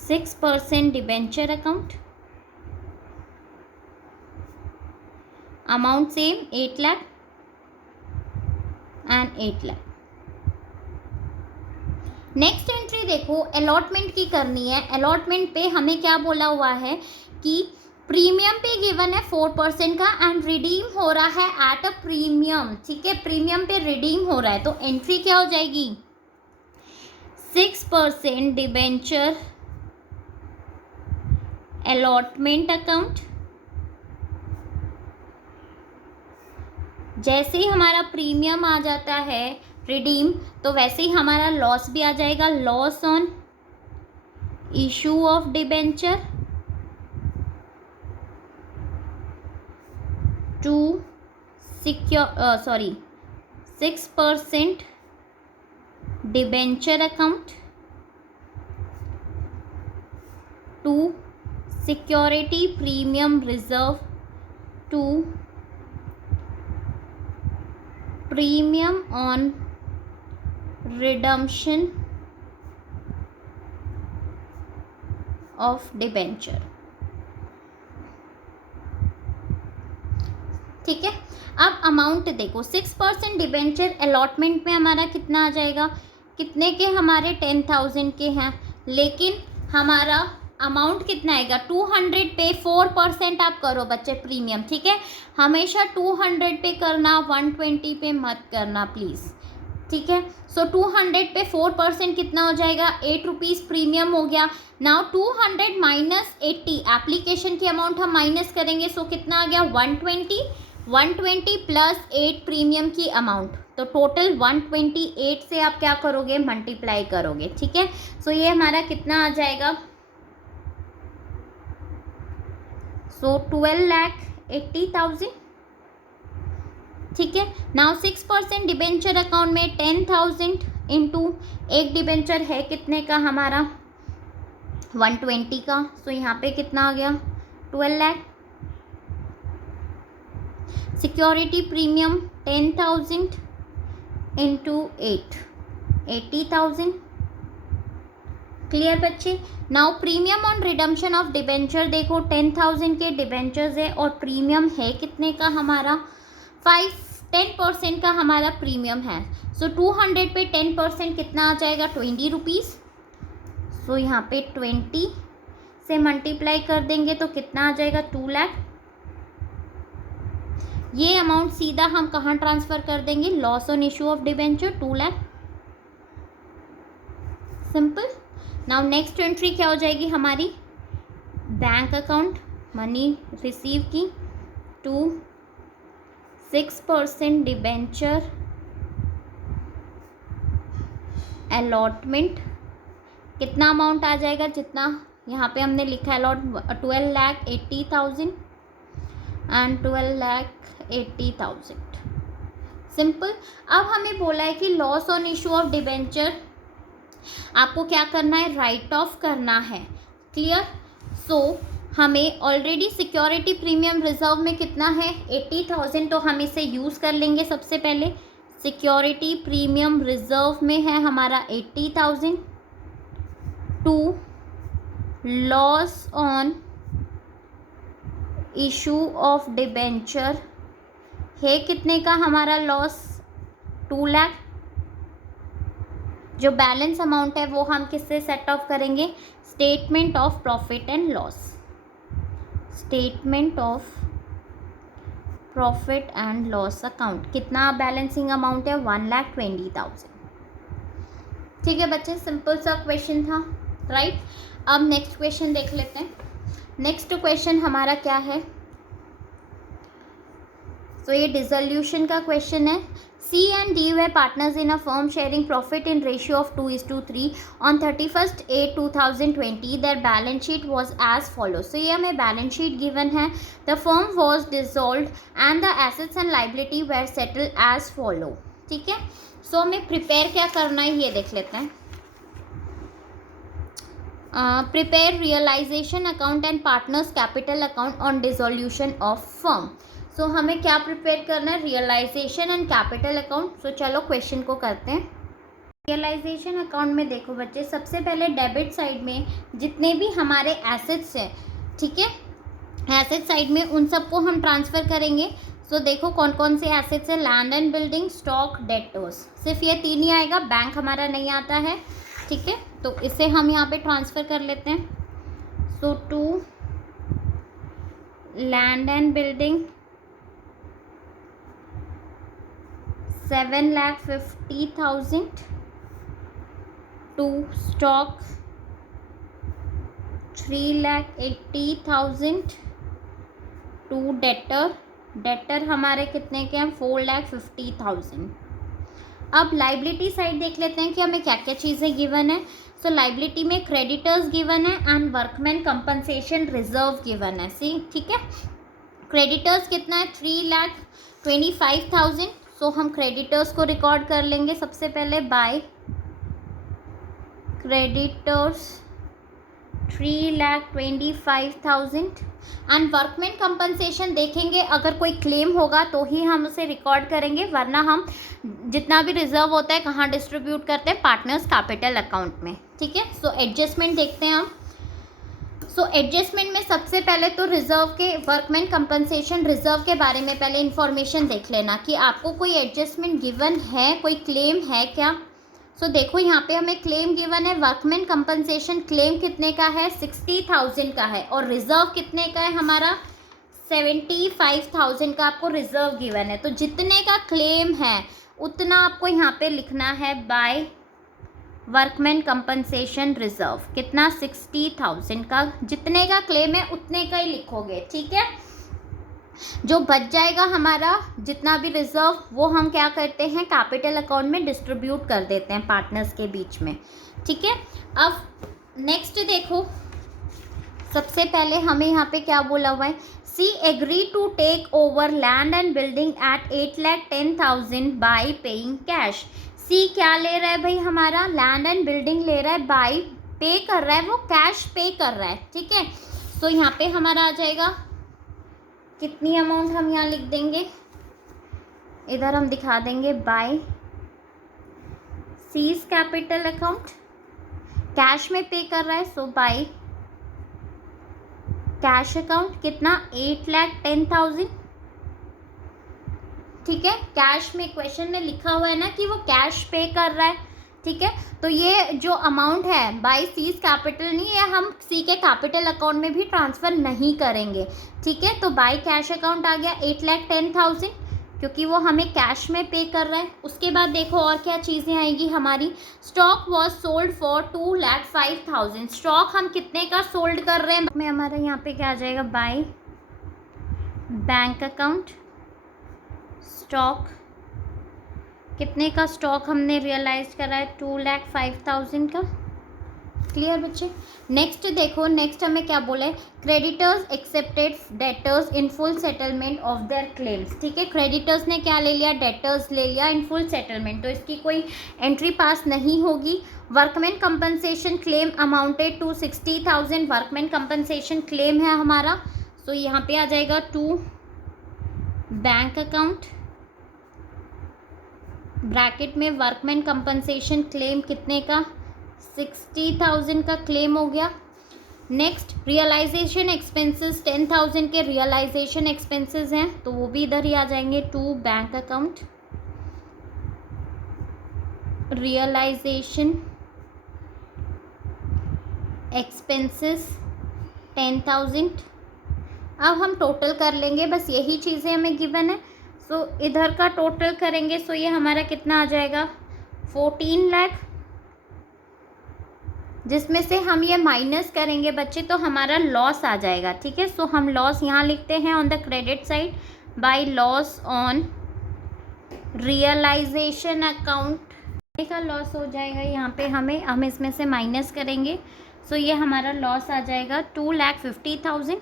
6% debenture account. Amount same 8 lakh and 8 lakh. Next entry देखो, अलॉटमेंट की करनी है। अलॉटमेंट पे हमें क्या बोला हुआ है कि प्रीमियम पे गिवन है 4% का एंड रिडीम हो रहा है एट अ प्रीमियम। ठीक है, प्रीमियम पे रिडीम हो रहा है, तो एंट्री क्या हो जाएगी? 6% डिबेंचर अलॉटमेंट अकाउंट। जैसे ही हमारा प्रीमियम आ जाता है रिडीम, तो वैसे ही हमारा लॉस भी आ जाएगा, loss on issue of debenture to 6% debenture account to security premium reserve to premium on redemption of debenture. ठीक है, अब अमाउंट देखो, 6% डिबेंचर अलॉटमेंट में हमारा कितना आ जाएगा? कितने के? हमारे 10,000 के हैं, लेकिन हमारा अमाउंट कितना आएगा? 200 पे 4% आप करो बच्चे प्रीमियम। ठीक है, हमेशा 200 पे करना, 120 पे मत करना प्लीज़। ठीक है, सो 200 पे 4% कितना हो जाएगा? 8 रुपीज़ प्रीमियम हो गया। नाउ 200 माइनस 80, एप्लीकेशन की अमाउंट हम माइनस करेंगे, सो कितना आ गया? 120 प्लस 8 प्रीमियम की अमाउंट, तो टोटल 128 से आप क्या करोगे? मल्टीप्लाई करोगे। ठीक है, सो ये हमारा कितना आ जाएगा? सो 12,80,000। ठीक है, नाउ 6% डिबेंचर अकाउंट में 10,000 इंटू एक डिबेंचर है कितने का हमारा? 120 का। सो यहाँ पे कितना आ गया? 12 lakh. Security premium 10,000 into 8, 80,000। Clear बच्चे? Now premium on redemption of debenture देखो, 10,000 के डिबेंचर्स है और प्रीमियम है कितने का हमारा? 10% का हमारा प्रीमियम है। सो 200 पे 10% कितना आ जाएगा? 20 रुपीज़। सो यहाँ पे 20 से मल्टीप्लाई कर देंगे तो कितना आ जाएगा? 2 लाख। ये अमाउंट सीधा हम कहाँ ट्रांसफ़र कर देंगे? Loss on issue of debenture 2 lakh. Simple. Now next entry क्या हो जाएगी हमारी? बैंक अकाउंट मनी रिसीव की टू 6% डिबेंचर अलॉटमेंट। कितना अमाउंट आ जाएगा? जितना यहाँ पे हमने लिखा है अलॉट, 12,80,000 एंड 12,80,000। सिंपल। अब हमें बोला है कि loss on issue of debenture आपको क्या करना है? राइट ऑफ करना है। क्लियर? सो हमें ऑलरेडी सिक्योरिटी प्रीमियम रिजर्व में कितना है? 80,000, तो हम इसे यूज़ कर लेंगे। सबसे पहले सिक्योरिटी प्रीमियम रिजर्व में है हमारा 80,000 to loss on issue of debenture है कितने का हमारा लॉस? 2 लाख। जो बैलेंस अमाउंट है वो हम किससे सेट ऑफ करेंगे? Statement of profit and loss. Statement of profit and loss account. कितना बैलेंसिंग अमाउंट है? 1,20,000। ठीक है बच्चे, सिंपल सा क्वेश्चन था, राइट? अब नेक्स्ट क्वेश्चन देख लेते हैं। नेक्स्ट क्वेश्चन हमारा क्या है? सो ये डिसोल्यूशन का क्वेश्चन है। C and D were partners in a firm sharing profit in ratio of 2:3 on 31st 8 2020. Their balance sheet was as follows. So ये हमें balance sheet given है. The firm was dissolved and the assets and liability were settled as follow. ठीक है, so हमें prepare क्या करना है ये देख लेते हैं. Prepare realization account and partners capital account on dissolution of firm. सो हमें क्या प्रिपेयर करना है, रियलाइजेशन एंड कैपिटल अकाउंट. सो चलो क्वेश्चन को करते हैं. रियलाइजेशन अकाउंट में देखो बच्चे, सबसे पहले डेबिट साइड में जितने भी हमारे एसेट्स हैं, ठीक है, एसेट साइड में उन सबको हम ट्रांसफ़र करेंगे. सो देखो कौन कौन से एसेट्स हैं, land and building, stock, debtors. सिर्फ ये 3 ही आएगा, बैंक हमारा नहीं आता है, ठीक है, तो इसे हम यहाँ पे ट्रांसफ़र कर लेते हैं. So to land and building 7,50,000, to stock 3,80,000, to debtor हमारे कितने के हैं, 4,50,000. अब लाइबिलिटी साइड देख लेते हैं कि हमें क्या क्या चीज़ें गिवन है. सो लाइबिलिटी में क्रेडिटर्स गिवन है and workman compensation reserve given है. सी ठीक है, क्रेडिटर्स कितना है, 3,25,000. सो हम क्रेडिटर्स को रिकॉर्ड कर लेंगे सबसे पहले. By creditors 3,25,000 and workman compensation देखेंगे, अगर कोई क्लेम होगा तो ही हम उसे रिकॉर्ड करेंगे, वरना हम जितना भी रिजर्व होता है कहाँ डिस्ट्रीब्यूट करते हैं, पार्टनर्स कैपिटल अकाउंट में. ठीक है, सो एडजस्टमेंट देखते हैं हम. सो एडजस्टमेंट में सबसे पहले तो रिजर्व के, वर्कमैन कंपनसेशन रिजर्व के बारे में पहले इन्फॉर्मेशन देख लेना कि आपको कोई एडजस्टमेंट गिवन है, कोई क्लेम है क्या. सो देखो यहाँ पे हमें क्लेम गिवन है, वर्कमैन कंपनसेशन क्लेम कितने का है, 60,000 का है, और रिजर्व कितने का है हमारा, 75,000 का आपको रिजर्व गिवन है. तो जितने का क्लेम है उतना आपको यहाँ पे लिखना है बाय वर्कमैन कंपनसेशन रिजर्व. कितना, 60,000 का. जितने का क्लेम है उतने का ही लिखोगे. ठीक है, जो बच जाएगा हमारा जितना भी रिजर्व, वो हम क्या करते हैं, कैपिटल अकाउंट में डिस्ट्रीब्यूट कर देते हैं पार्टनर्स के बीच में. ठीक है, अब नेक्स्ट देखो, सबसे पहले हमें यहाँ पे क्या बोला हुआ है, C agree to take over land and building at 8,10,000 by paying cash. C क्या ले रहा है भाई, हमारा लैंड एंड बिल्डिंग ले रहा है, बाय पे कर रहा है, वो कैश पे कर रहा है. ठीक है, तो यहाँ पे हमारा आ जाएगा कितनी अमाउंट, हम यहाँ लिख देंगे, इधर हम दिखा देंगे by C's capital account, cash में पे कर रहा है, सो बाय कैश अकाउंट. कितना, 8,10,000. ठीक है, कैश में क्वेश्चन में लिखा हुआ है ना कि वो कैश पे कर रहा है. ठीक है, तो ये जो अमाउंट है बाय सीज कैपिटल नहीं है, हम सी के कैपिटल अकाउंट में भी ट्रांसफ़र नहीं करेंगे. ठीक है, तो बाय कैश अकाउंट आ गया 8,10,000, क्योंकि वो हमें कैश में पे कर रहा है. उसके बाद देखो और क्या चीज़ें आएगी हमारी, stock was sold for 2,05,000. Stock हम कितने का सोल्ड कर रहे हैं, में हमारा यहाँ पे क्या आ जाएगा, बाय बैंक अकाउंट स्टॉक. कितने का स्टॉक हमने रियलाइज करा है, 2,05,000 का. क्लियर बच्चे. नेक्स्ट देखो, नेक्स्ट हमें क्या बोले, creditors accepted debtors in full settlement of their claims. ठीक है, क्रेडिटर्स ने क्या ले लिया, डेटर्स ले लिया इन फुल सेटलमेंट, तो इसकी कोई एंट्री पास नहीं होगी. Workman compensation claim amounted to 60,000, workman compensation claim है हमारा. सो यहाँ पे आ जाएगा टू बैंक अकाउंट, ब्रैकेट में वर्कमैन कंपनसेशन क्लेम कितने का, 60,000 का क्लेम हो गया. नेक्स्ट रियलाइजेशन एक्सपेंसेस 10,000 के रियलाइजेशन एक्सपेंसेस हैं, तो वो भी इधर ही आ जाएंगे to bank account realisation expenses 10,000. अब हम टोटल कर लेंगे, बस यही चीज़ें हमें गिवन है. सो इधर का टोटल करेंगे, सो ये हमारा कितना आ जाएगा, 14 लाख, जिसमें से हम ये माइनस करेंगे बच्चे तो हमारा लॉस आ जाएगा. ठीक है, सो हम लॉस यहाँ लिखते हैं on the credit side by loss on realisation account का लॉस हो जाएगा। यहाँ पे हम इसमें से माइनस करेंगे, सो ये हमारा लॉस आ जाएगा 2,50,000।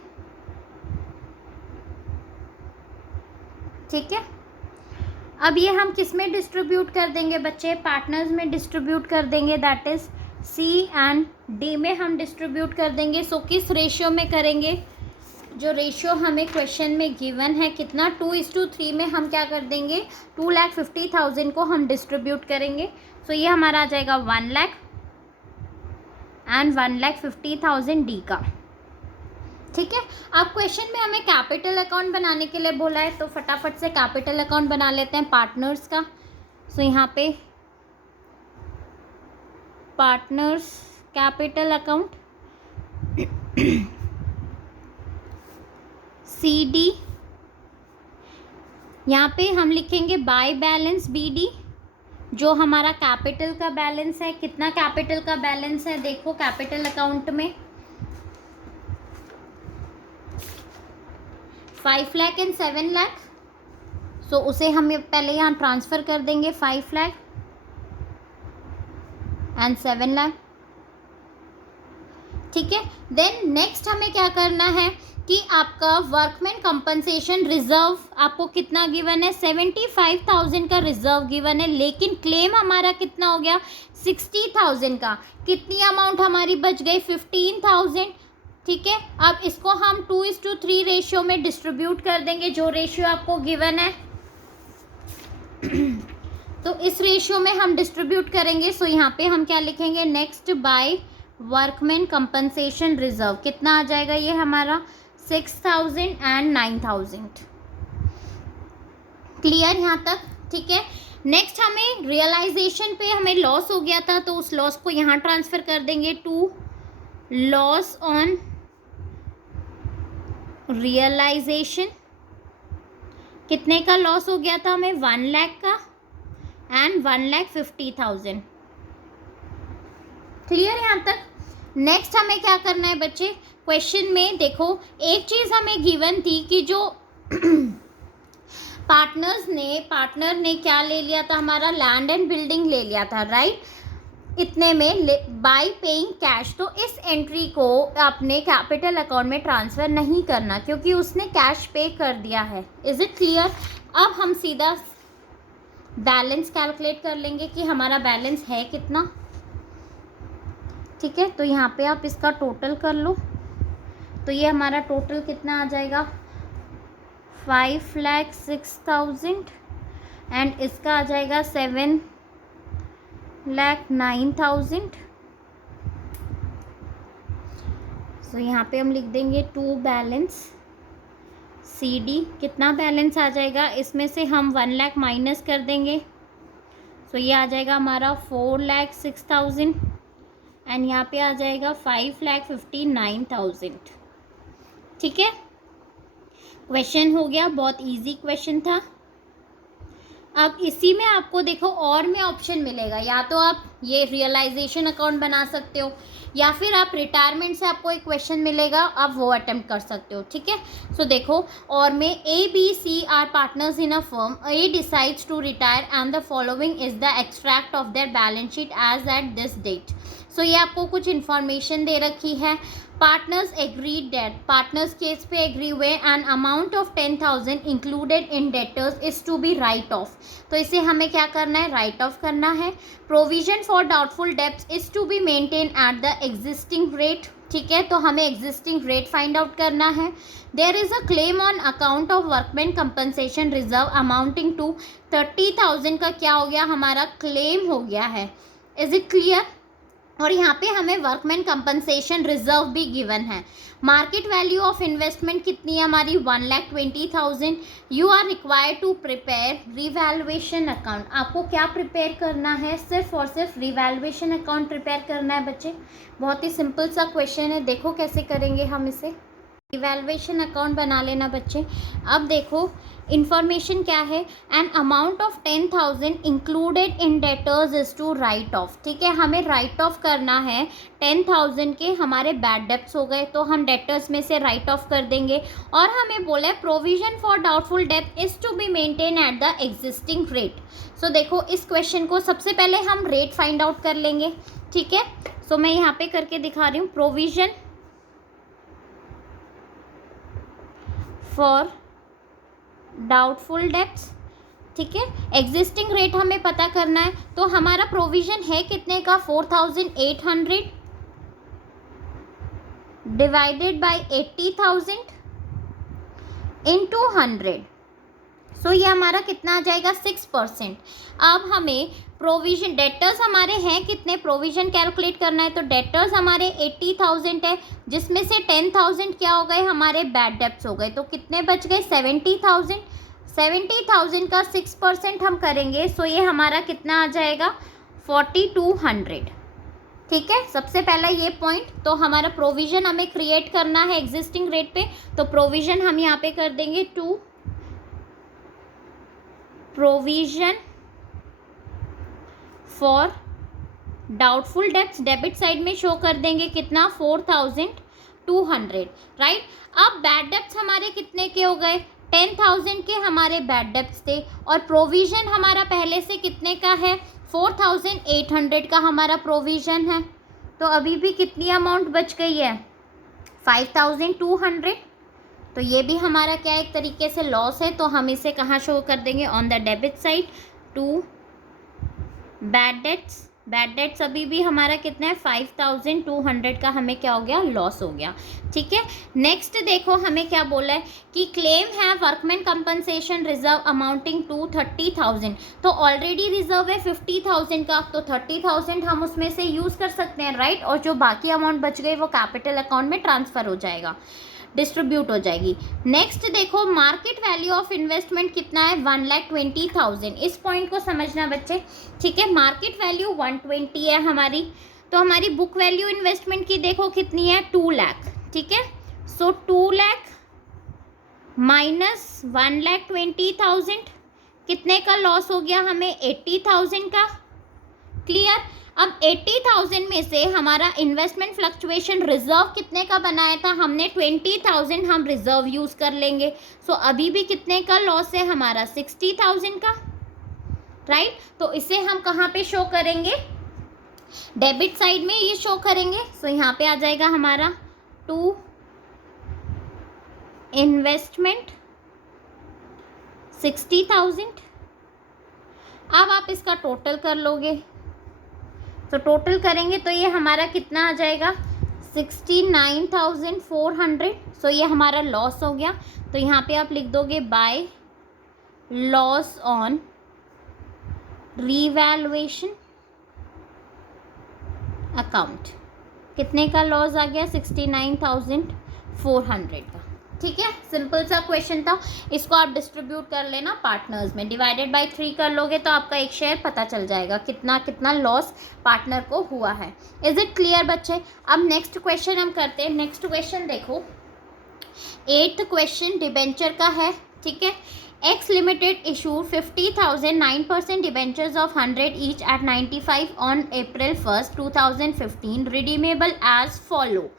ठीक है, अब ये हम किस में डिस्ट्रीब्यूट कर देंगे बच्चे? पार्टनर्स में डिस्ट्रीब्यूट कर देंगे, that is C and D में हम डिस्ट्रीब्यूट कर देंगे। सो किस रेशियो में करेंगे? जो रेशियो हमें क्वेश्चन में गिवन है कितना, 2:3 में हम क्या कर देंगे, 2,50,000 को हम डिस्ट्रीब्यूट करेंगे। सो ये हमारा आ जाएगा 1 लाख एंड 1,50,000 डी का। ठीक है, अब क्वेश्चन में हमें कैपिटल अकाउंट बनाने के लिए बोला है, तो फटाफट से कैपिटल अकाउंट बना लेते हैं पार्टनर्स का। सो यहाँ पे partners capital account C D, यहाँ पे हम लिखेंगे बाय बैलेंस बी डी, जो हमारा कैपिटल का बैलेंस है। कितना कैपिटल का बैलेंस है देखो कैपिटल अकाउंट में, 5 लाख एंड 7 लाख। सो उसे हम पहले यहाँ ट्रांसफ़र कर देंगे, 5 लाख एंड 7 लाख। ठीक है, देन नेक्स्ट हमें क्या करना है कि आपका वर्कमैन कंपनसेशन रिजर्व आपको कितना गिवन है, 75,000 का रिजर्व गिवन है, लेकिन क्लेम हमारा कितना हो गया, 60,000 का। कितनी अमाउंट हमारी बच गई, 15,000। ठीक है, अब इसको हम 2:3 रेशियो में डिस्ट्रीब्यूट कर देंगे, जो रेशियो आपको गिवन है। तो इस रेशियो में हम डिस्ट्रीब्यूट करेंगे। सो यहाँ पे हम क्या लिखेंगे, next by workman compensation reserve कितना आ जाएगा, ये हमारा 6,000 एंड 9,000। क्लियर यहाँ तक? ठीक है, नेक्स्ट हमें रियलाइजेशन पे हमें लॉस हो गया था, तो उस लॉस को यहाँ ट्रांसफ़र कर देंगे टू लॉस ऑन रियलाइजेशन। कितने का लॉस हो गया था हमें, 1 लाख का एंड 1,50,000। क्लियर यहाँ तक? नेक्स्ट हमें क्या करना है बच्चे, क्वेश्चन में देखो एक चीज़ हमें गिवन थी कि जो पार्टनर ने क्या ले लिया था, हमारा लैंड एंड बिल्डिंग ले लिया था, राइट, इतने में बाय पेइंग कैश। तो इस एंट्री को अपने कैपिटल अकाउंट में ट्रांसफ़र नहीं करना, क्योंकि उसने कैश पे कर दिया है। Is it clear? अब हम सीधा बैलेंस कैलकुलेट कर लेंगे कि हमारा बैलेंस है कितना। ठीक है, तो यहाँ पे आप इसका टोटल कर लो, तो ये हमारा टोटल कितना आ जाएगा, 5,06,000 एंड इसका आ जाएगा 7,09,000। सो यहाँ पे हम लिख देंगे टू बैलेंस सी डी। कितना बैलेंस आ जाएगा, इसमें से हम 1 लाख माइनस कर देंगे, सो ये आ जाएगा हमारा 4,06,000 एंड यहाँ पे आ जाएगा 5,59,000। ठीक है, क्वेश्चन हो गया, बहुत इजी क्वेश्चन था। अब इसी में आपको देखो और में ऑप्शन मिलेगा, या तो आप ये रियलाइजेशन अकाउंट बना सकते हो, या फिर आप रिटायरमेंट से आपको एक क्वेश्चन मिलेगा, आप वो अटेम्प्ट कर सकते हो। ठीक है, सो देखो और में A B C are partners in a firm, A decides to retire and the following is the extract of their balance sheet as at this date. So ये आपको कुछ इन्फॉर्मेशन दे रखी है। Partners agreed date, partners case पे agree हुए, and amount of 10,000 included in debtors is to be write off. तो इसे हमें क्या करना है, राइट ऑफ करना है। Provision for doubtful debts is to be maintain at the existing rate. ठीक है, तो हमें एग्जिस्टिंग रेट फाइंड आउट करना है। There is a claim on account of workman compensation reserve amounting to 30,000 का क्या हो गया, हमारा क्लेम हो गया है। Is it clear? और यहाँ पे हमें वर्कमैन कंपनसेशन रिजर्व भी गिवन है। मार्केट वैल्यू ऑफ इन्वेस्टमेंट कितनी है हमारी, 1,20,000। You are required to prepare revaluation account. आपको क्या प्रिपेयर करना है, सिर्फ और सिर्फ रिवैल्यूएशन अकाउंट प्रिपेयर करना है बच्चे। बहुत ही सिंपल सा क्वेश्चन है, देखो कैसे करेंगे हम इसे। इवैल्यूएशन अकाउंट बना लेना बच्चे। अब देखो इंफॉर्मेशन क्या है, an amount of 10,000 included in debtors is to write off. ठीक है, हमें राइट ऑफ करना है 10,000 के हमारे बैड डेब्ट्स हो गए तो हम डेटर्स में से राइट ऑफ कर देंगे। और हमें बोला है प्रोविजन फॉर डाउटफुल डेब्ट is to be maintain at the existing rate. So देखो इस क्वेश्चन को सबसे पहले हम रेट फाइंड आउट कर लेंगे। ठीक है, सो मैं यहाँ पे करके दिखा रही हूँ, प्रोविजन फॉर डाउटफुल डेब्ट्स। ठीक है, एग्जिस्टिंग रेट हमें पता करना है, तो हमारा प्रोविजन है कितने का, 4,800 डिवाइडेड बाय 80,000 इंटू 100। सो ये हमारा कितना आ जाएगा, 6%। अब हमें प्रोविजन डेटर्स हमारे हैं कितने, प्रोविजन कैलकुलेट करना है, तो डेटर्स हमारे 80,000 है, जिसमें से 10,000 क्या हो गए, हमारे बैड डेब्ट्स हो गए, तो कितने बच गए, 70,000। 70,000 का 6% हम करेंगे, सो ये हमारा कितना आ जाएगा, 4,200। ठीक है, सबसे पहला ये पॉइंट, तो हमारा प्रोविजन हमें क्रिएट करना है एग्जिस्टिंग रेट पे, तो प्रोविजन हम यहाँ पे कर देंगे 2 provision for doubtful debts, debit side में शो कर देंगे कितना, 4,200। राइट, अब बैड डेब्ट्स हमारे कितने के हो गए, 10,000 के हमारे बैड डेब्ट्स थे, और प्रोविजन हमारा पहले से कितने का है, 4,800 का हमारा प्रोविजन है, तो अभी भी कितनी अमाउंट बच गई है, 5,200। तो ये भी हमारा क्या एक तरीके से लॉस है, तो हम इसे कहाँ शो कर देंगे, on the debit side, to bad debts. Bad debts अभी भी हमारा कितना है, 5,200 का हमें क्या हो गया, लॉस हो गया। ठीक है, नेक्स्ट देखो हमें क्या बोला है कि क्लेम है workman compensation reserve amounting to 30,000। तो ऑलरेडी रिजर्व है 50,000 का, तो 30,000 हम उसमें से यूज़ कर सकते हैं। राइट, और जो बाकी अमाउंट बच गई वो कैपिटल अकाउंट में ट्रांसफ़र हो जाएगा, डिस्ट्रीब्यूट हो जाएगी। नेक्स्ट देखो मार्केट वैल्यू ऑफ इन्वेस्टमेंट कितना है, 1,20,000। इस पॉइंट को समझना बच्चे। ठीक है, मार्केट वैल्यू 120 है हमारी, तो हमारी बुक वैल्यू इन्वेस्टमेंट की देखो कितनी है, 2 लाख। ठीक है, सो 2 लाख माइनस 1,20,000, कितने का लॉस हो गया हमें, 80,000 का। क्लियर, अब 80,000 में से हमारा इन्वेस्टमेंट फ्लक्चुएशन रिजर्व कितने का बनाया था हमने, 20,000 हम रिजर्व यूज़ कर लेंगे। सो अभी भी कितने का लॉस है हमारा, 60,000 का। राइट, तो इसे हम कहाँ पे शो करेंगे, डेबिट साइड में ये शो करेंगे। सो यहाँ पे आ जाएगा हमारा टू इन्वेस्टमेंट 60,000। अब आप इसका टोटल कर लोगे, तो टोटल करेंगे तो ये हमारा कितना आ जाएगा, 69,400। सो ये हमारा लॉस हो गया, तो यहाँ पे आप लिख दोगे bye loss on revaluation account. कितने का लॉस आ गया, 69,400 का। ठीक है, सिंपल सा क्वेश्चन था, इसको आप डिस्ट्रीब्यूट कर लेना पार्टनर्स में, डिवाइडेड बाय 3 कर लोगे तो आपका एक शेयर पता चल जाएगा कितना कितना लॉस पार्टनर को हुआ है। इज इट क्लियर बच्चे। अब नेक्स्ट क्वेश्चन हम करते हैं। नेक्स्ट क्वेश्चन देखो, 8th क्वेश्चन डिबेंचर का है। ठीक है, X Limited issued 50,000 9% debentures of 100 each at 95 on April 1st, 2015, redeemable as follow: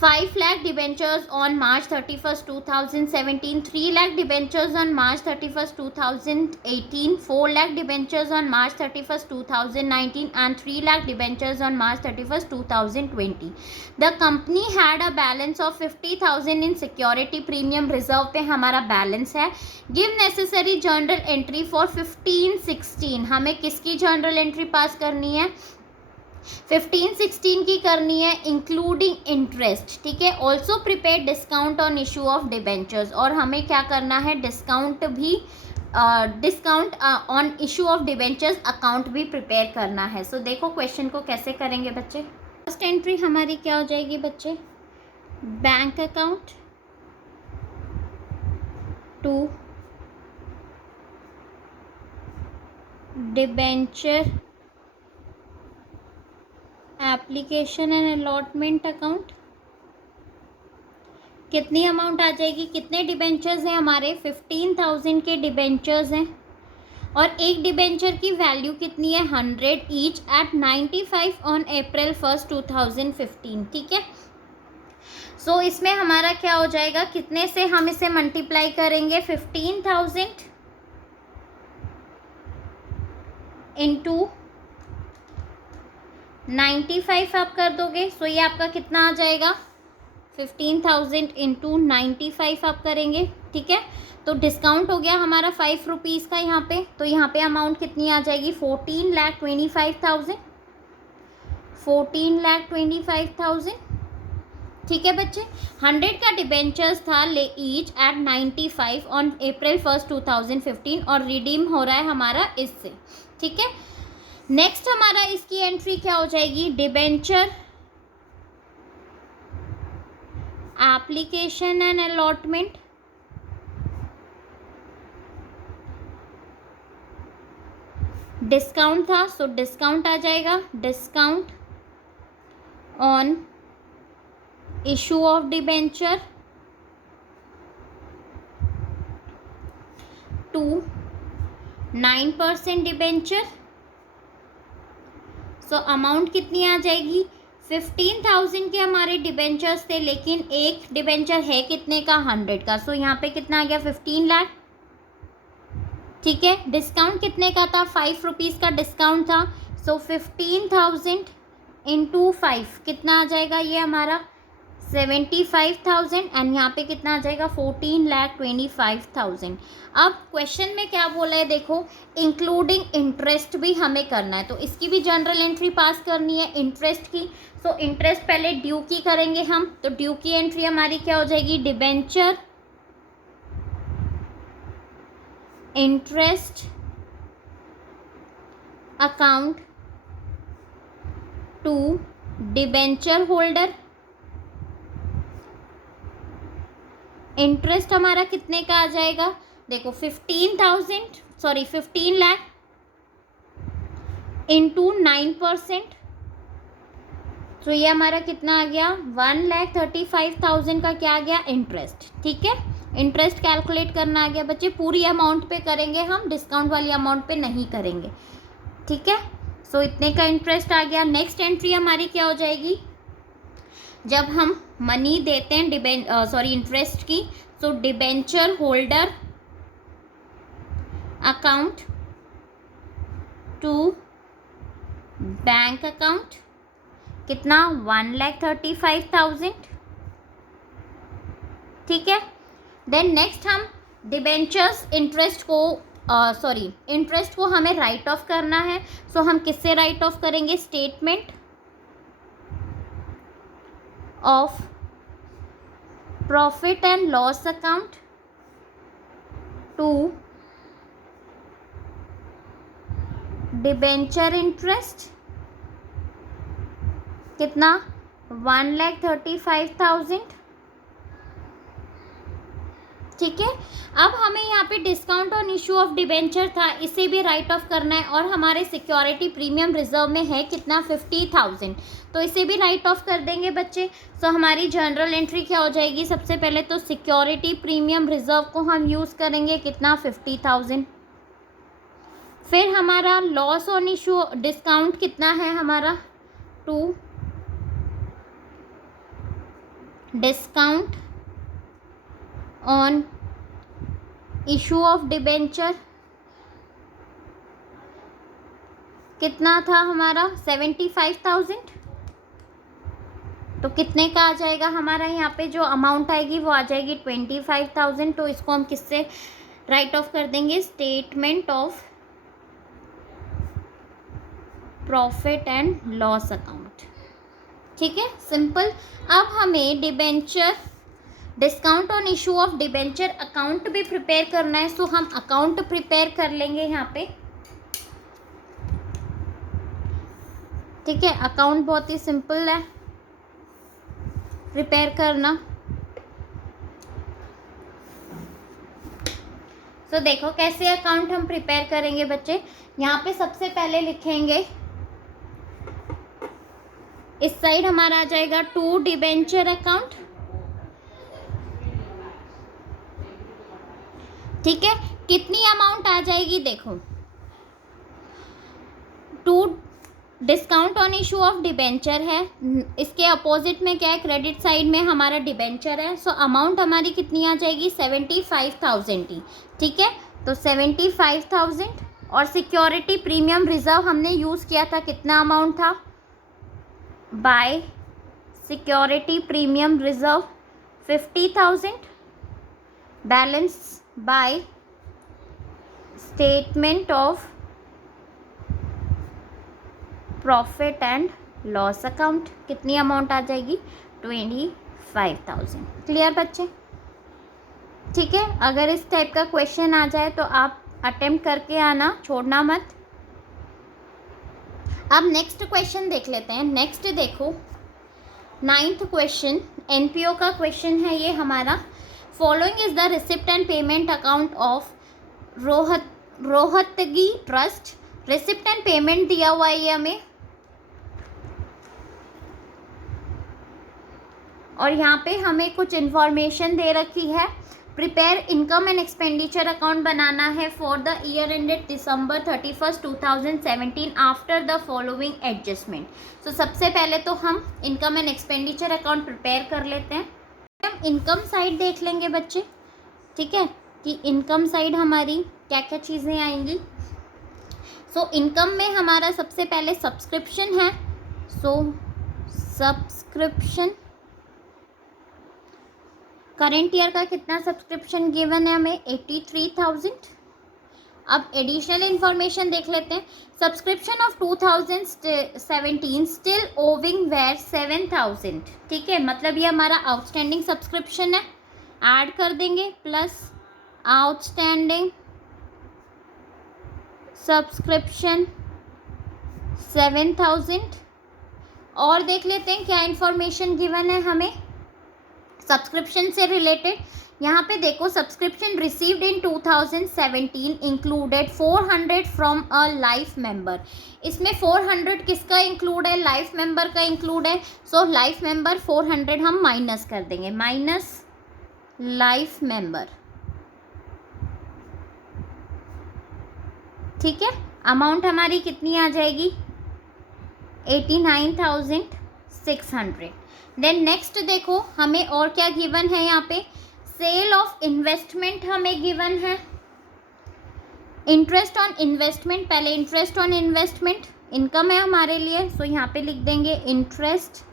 5 lakh debentures on March 31st, 2017, 3 lakh debentures on March 31st, 2018, 4 lakh debentures on March 31st, 2019, and 3 lakh debentures on March 31st, 2020. The company had a balance of 50,000 in security premium reserve पे हमारा balance है। Give necessary journal entry for 15-16। हमें किसकी journal entry पास करनी है, 15-16 की करनी है, इंक्लूडिंग इंटरेस्ट। ठीक है, also prepare discount on issue of debentures, और हमें क्या करना है, डिस्काउंट भी discount on issue of debentures account भी प्रिपेयर करना है। सो देखो क्वेश्चन को कैसे करेंगे बच्चे। फर्स्ट एंट्री हमारी क्या हो जाएगी बच्चे, bank account to debenture application and allotment account. कितनी अमाउंट आ जाएगी, कितने डिबेंचर्स हैं हमारे, 15,000 के डिबेंचर्स हैं और एक डिबेंचर की वैल्यू कितनी है, 100 each eight 95 on April 1st 2015। ठीक है, सो इसमें हमारा क्या हो जाएगा, कितने से हम इसे मल्टीप्लाई करेंगे, 15,000 इंटू 95 आप कर दोगे, सो ये आपका कितना आ जाएगा, 15,000 इंटू 95 आप करेंगे। ठीक है, तो डिस्काउंट हो गया हमारा 5 रुपीज़ का यहाँ पे, तो यहाँ पे अमाउंट कितनी आ जाएगी, 14,25,000, 14,25,000। ठीक है बच्चे, 100 का डिबेंचर्स था ले each eight 95 on April 1st 2015 और रिडीम हो रहा है हमारा इससे। ठीक है, नेक्स्ट हमारा इसकी एंट्री क्या हो जाएगी, debenture application and allotment, discount था सो डिस्काउंट आ जाएगा, discount on issue of debenture to 9% debenture, so amount कितनी आ जाएगी, 15,000 के हमारे डिबेंचर्स थे लेकिन एक डिबेंचर है कितने का, 100 का, सो यहाँ पे कितना आ गया, 15 लाख। ठीक है, डिस्काउंट कितने का था, 5 रुपीज़ का डिस्काउंट था, सो 15,000 इंटू 5 कितना आ जाएगा, ये हमारा 75,000 एंड यहाँ पे कितना आ जाएगा, 14,25,000। अब क्वेश्चन में क्या बोला है देखो, इंक्लूडिंग इंटरेस्ट भी हमें करना है, तो इसकी भी जनरल एंट्री पास करनी है इंटरेस्ट की। सो इंटरेस्ट पहले ड्यू की करेंगे हम, तो ड्यू की एंट्री हमारी क्या हो जाएगी, debenture interest account to debenture holder. Interest हमारा कितने का आ जाएगा, देखो 15 लाख इंटू 9%, तो ये हमारा कितना आ गया, 1,35,000 का क्या आ गया, इंटरेस्ट। ठीक है, इंटरेस्ट कैलकुलेट करना आ गया बच्चे, पूरी अमाउंट पे करेंगे हम, डिस्काउंट वाली अमाउंट पे नहीं करेंगे। ठीक है, सो इतने का इंटरेस्ट आ गया। नेक्स्ट एंट्री हमारी क्या हो जाएगी, जब हम मनी देते हैं इंटरेस्ट की, so debenture holder account to bank account, कितना, 1,35,000। ठीक है, देन नेक्स्ट हम डिबेंचर्स इंटरेस्ट को हमें राइट ऑफ करना है, सो हम किससे राइट ऑफ करेंगे, statement of profit and loss account to debenture interest, कितना, 1,35,000। ठीक है, अब हमें यहाँ पे discount on issue of debenture था, इसे भी राइट ऑफ करना है और हमारे सिक्योरिटी प्रीमियम रिजर्व में है कितना, 50,000, तो इसे भी राइट ऑफ कर देंगे बच्चे। सो हमारी जनरल एंट्री क्या हो जाएगी, सबसे पहले तो सिक्योरिटी प्रीमियम रिजर्व को हम यूज़ करेंगे, कितना, 50,000। फिर हमारा लॉस ऑन इशू डिस्काउंट कितना है हमारा, 2 discount on issue of debenture कितना था हमारा, 75,000, तो कितने का आ जाएगा हमारा, यहाँ पे जो अमाउंट आएगी वो आ जाएगी 25,000, तो इसको हम किससे राइट ऑफ कर देंगे, statement of profit and loss account. ठीक है, सिंपल। अब हमें debenture discount on issue of debenture account भी प्रिपेयर करना है, सो हम अकाउंट प्रिपेयर कर लेंगे यहाँ पे। ठीक है, अकाउंट बहुत ही सिंपल है प्रिपेयर करना। तो देखो कैसे अकाउंट हम प्रिपेयर करेंगे बच्चे, यहाँ पे सबसे पहले लिखेंगे, इस साइड हमारा आ जाएगा 2 डिबेंचर अकाउंट, ठीक है, कितनी अमाउंट आ जाएगी देखो, to discount on issue of debenture है, इसके अपोजिट में क्या है, क्रेडिट साइड में हमारा डिबेंचर है, सो अमाउंट हमारी कितनी आ जाएगी 75,000 ही, ठीक है। तो 75,000 और सिक्योरिटी प्रीमियम रिजर्व हमने यूज़ किया था, कितना अमाउंट था, bye security premium reserve 50,000, balance by statement of profit and loss account, कितनी अमाउंट आ जाएगी 25,000। क्लियर बच्चे, ठीक है। अगर इस टाइप का क्वेश्चन आ जाए तो आप अटेम्प्ट करके आना, छोड़ना मत। अब नेक्स्ट क्वेश्चन देख लेते हैं। नेक्स्ट देखो 9th क्वेश्चन, एनपीओ का क्वेश्चन है ये हमारा। Following is the receipt and payment account of Rohatgi trust. Receipt and payment दिया हुआ है ये हमें, और यहाँ पे हमें कुछ इन्फॉर्मेशन दे रखी है। Prepare income and expenditure account बनाना है for the year ended December 31st 2017 after the following adjustment. तो सबसे पहले तो हम income and expenditure account prepare कर लेते हैं। हम इनकम साइड देख लेंगे बच्चे, ठीक है, कि इनकम साइड हमारी क्या क्या चीज़ें आएंगी। सो इनकम में हमारा सबसे पहले सब्सक्रिप्शन है। सो सब्सक्रिप्शन करेंट ईयर का कितना सब्सक्रिप्शन गिवन है हमें 83,000। अब एडिशनल इन्फॉर्मेशन देख लेते हैं। Subscription of 2017 still owing were 7,000, ठीक है, मतलब ये हमारा आउटस्टैंडिंग सब्सक्रिप्शन है, ऐड कर देंगे प्लस आउटस्टैंडिंग सब्सक्रिप्शन 7,000। और देख लेते हैं क्या इन्फॉर्मेशन गिवन है हमें सब्सक्रिप्शन से रिलेटेड। यहाँ पे देखो subscription received in 2017 included 400 from a life member. इसमें 400 किसका इंक्लूड है, लाइफ मेंबर का इंक्लूड है। सो लाइफ मेंबर 400 हम माइनस कर देंगे, माइनस लाइफ मेंबर, ठीक है। अमाउंट हमारी कितनी आ जाएगी 89,600। देन नेक्स्ट देखो हमें और क्या गिवन है यहाँ पे, सेल ऑफ इन्वेस्टमेंट हमें गिवन है, इंटरेस्ट ऑन इन्वेस्टमेंट। पहले इंटरेस्ट ऑन इन्वेस्टमेंट इनकम है हमारे लिए, सो यहाँ पे लिख देंगे इंटरेस्ट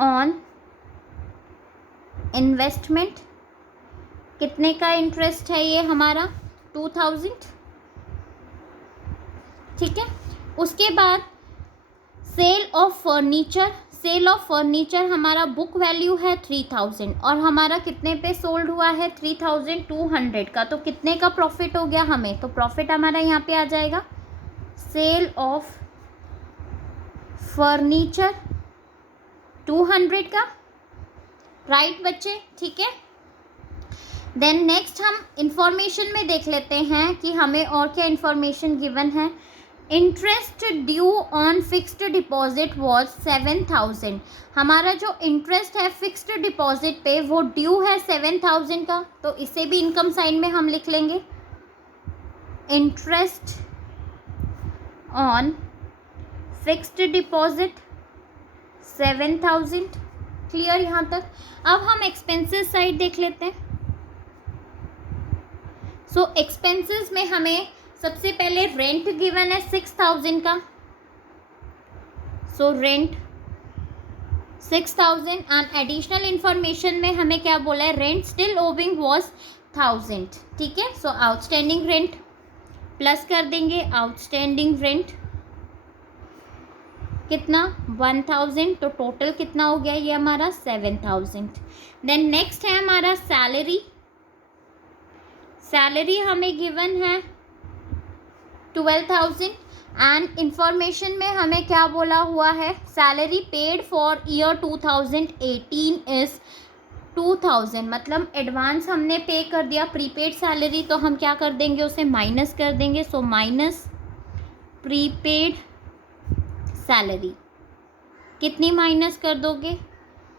ऑन इन्वेस्टमेंट। कितने का इंटरेस्ट है ये हमारा 2,000, ठीक है। उसके बाद sale of furniture, sale of furniture हमारा बुक वैल्यू है 3,000 और हमारा कितने पे सोल्ड हुआ है 3,200 का, तो कितने का प्रॉफिट हो गया हमें, तो प्रॉफिट हमारा यहाँ पे आ जाएगा सेल ऑफ फर्नीचर 200 का, राइट बच्चे, ठीक है। देन नेक्स्ट हम इंफॉर्मेशन में देख लेते हैं कि हमें और क्या इंफॉर्मेशन गिवन है। Interest due on fixed deposit was 7,000। हमारा जो इंटरेस्ट है फिक्स्ड डिपॉजिट पे वो ड्यू है 7,000 का, तो इसे भी इनकम साइड में हम लिख लेंगे interest on fixed deposit 7,000। Clear यहाँ तक। अब हम एक्सपेंसेस साइड देख लेते हैं। सो एक्सपेंसेस में हमें सबसे पहले रेंट गिवन है 6,000 का, so rent 6,000 and additional information में हमें क्या बोला है, रेंट स्टिल ओविंग वॉज 1,000, ठीक है। सो आउटस्टैंडिंग रेंट प्लस कर देंगे आउटस्टैंडिंग रेंट कितना 1,000, तो टोटल कितना हो गया ये हमारा 7,000। देन नेक्स्ट है हमारा सैलरी। सैलरी हमें गिवन है 12,000 एंड इंफॉर्मेशन में हमें क्या बोला हुआ है, salary paid for year 2018 is 2,000, मतलब एडवांस हमने पे कर दिया प्रीपेड सैलरी, तो हम क्या कर देंगे उसे माइनस कर देंगे। सो माइनस प्रीपेड सैलरी कितनी माइनस कर दोगे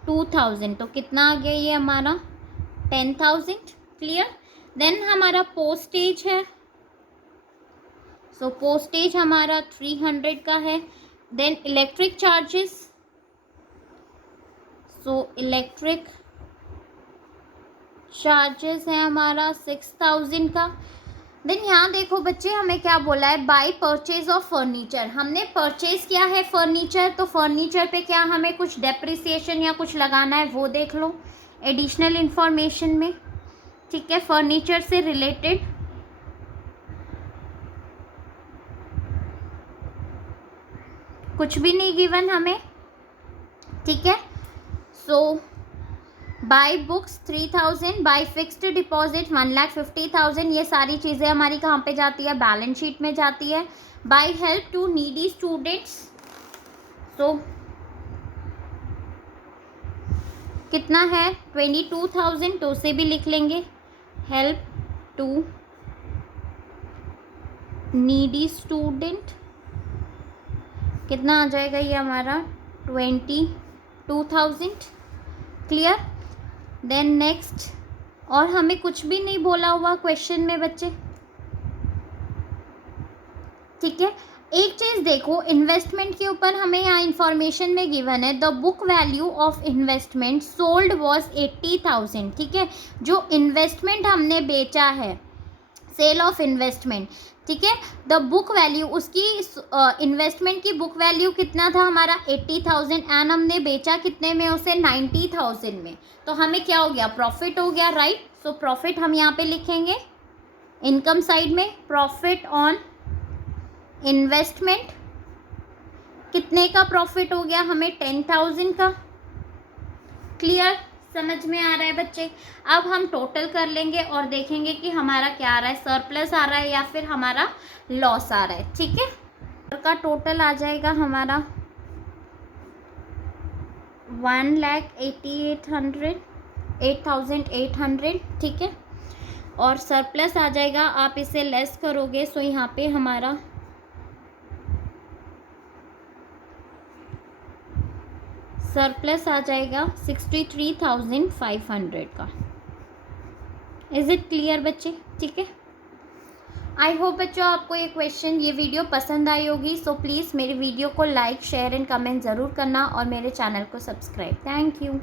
2,000, तो कितना आ गया ये हमारा 10,000, क्लियर। देन हमारा पोस्टेज है, सो पोस्टेज हमारा 300 का है। Then electric charges, so electric charges है हमारा 6000 का। देन यहाँ देखो बच्चे हमें क्या बोला है, बाय परचेज ऑफ फर्नीचर। हमने परचेज किया है फर्नीचर, तो फर्नीचर पे क्या हमें कुछ डेप्रिसिएशन या कुछ लगाना है वो देख लो एडिशनल इंफॉर्मेशन में, ठीक है। फर्नीचर से रिलेटेड कुछ भी नहीं गिवन हमें, ठीक है। So by books 3000, by fixed deposit 1,50,000, ये सारी चीज़ें हमारी कहाँ पे जाती है, बैलेंस शीट में जाती है। By help to needy students, so कितना है 22,000, तो उसे भी लिख लेंगे। हेल्प टू नीडी स्टूडेंट कितना आ जाएगा ये हमारा 22,000, क्लियर। देन नेक्स्ट, और हमें कुछ भी नहीं बोला हुआ क्वेश्चन में बच्चे, ठीक है। एक चीज़ देखो, इन्वेस्टमेंट के ऊपर हमें यहाँ इंफॉर्मेशन में गिवन है the book value of investment sold was 80,000, ठीक है। जो इन्वेस्टमेंट हमने बेचा है, सेल ऑफ इन्वेस्टमेंट, ठीक है, द बुक वैल्यू, उसकी इन्वेस्टमेंट की बुक वैल्यू कितना था हमारा 80,000, एंड हमने बेचा कितने में उसे 90,000 में, तो हमें क्या हो गया, प्रॉफिट हो गया, राइट। सो प्रॉफिट हम यहाँ पे लिखेंगे इनकम साइड में, प्रॉफिट ऑन इन्वेस्टमेंट कितने का प्रॉफिट हो गया हमें 10,000 का, क्लियर, समझ में आ रहा है बच्चे। अब हम टोटल कर लेंगे और देखेंगे कि हमारा क्या आ रहा है, सरप्लस आ रहा है या फिर हमारा लॉस आ रहा है, ठीक है। का टोटल आ जाएगा हमारा 8,800, ठीक है, और सरप्लस आ जाएगा, आप इसे लेस करोगे सो यहाँ पे हमारा सरप्लस आ जाएगा 63,500 का। इज इट क्लियर बच्चे, ठीक है। आई होप बच्चों आपको ये वीडियो पसंद आई होगी, सो प्लीज़ मेरी वीडियो को लाइक शेयर एंड कमेंट ज़रूर करना और मेरे चैनल को सब्सक्राइब। Thank you.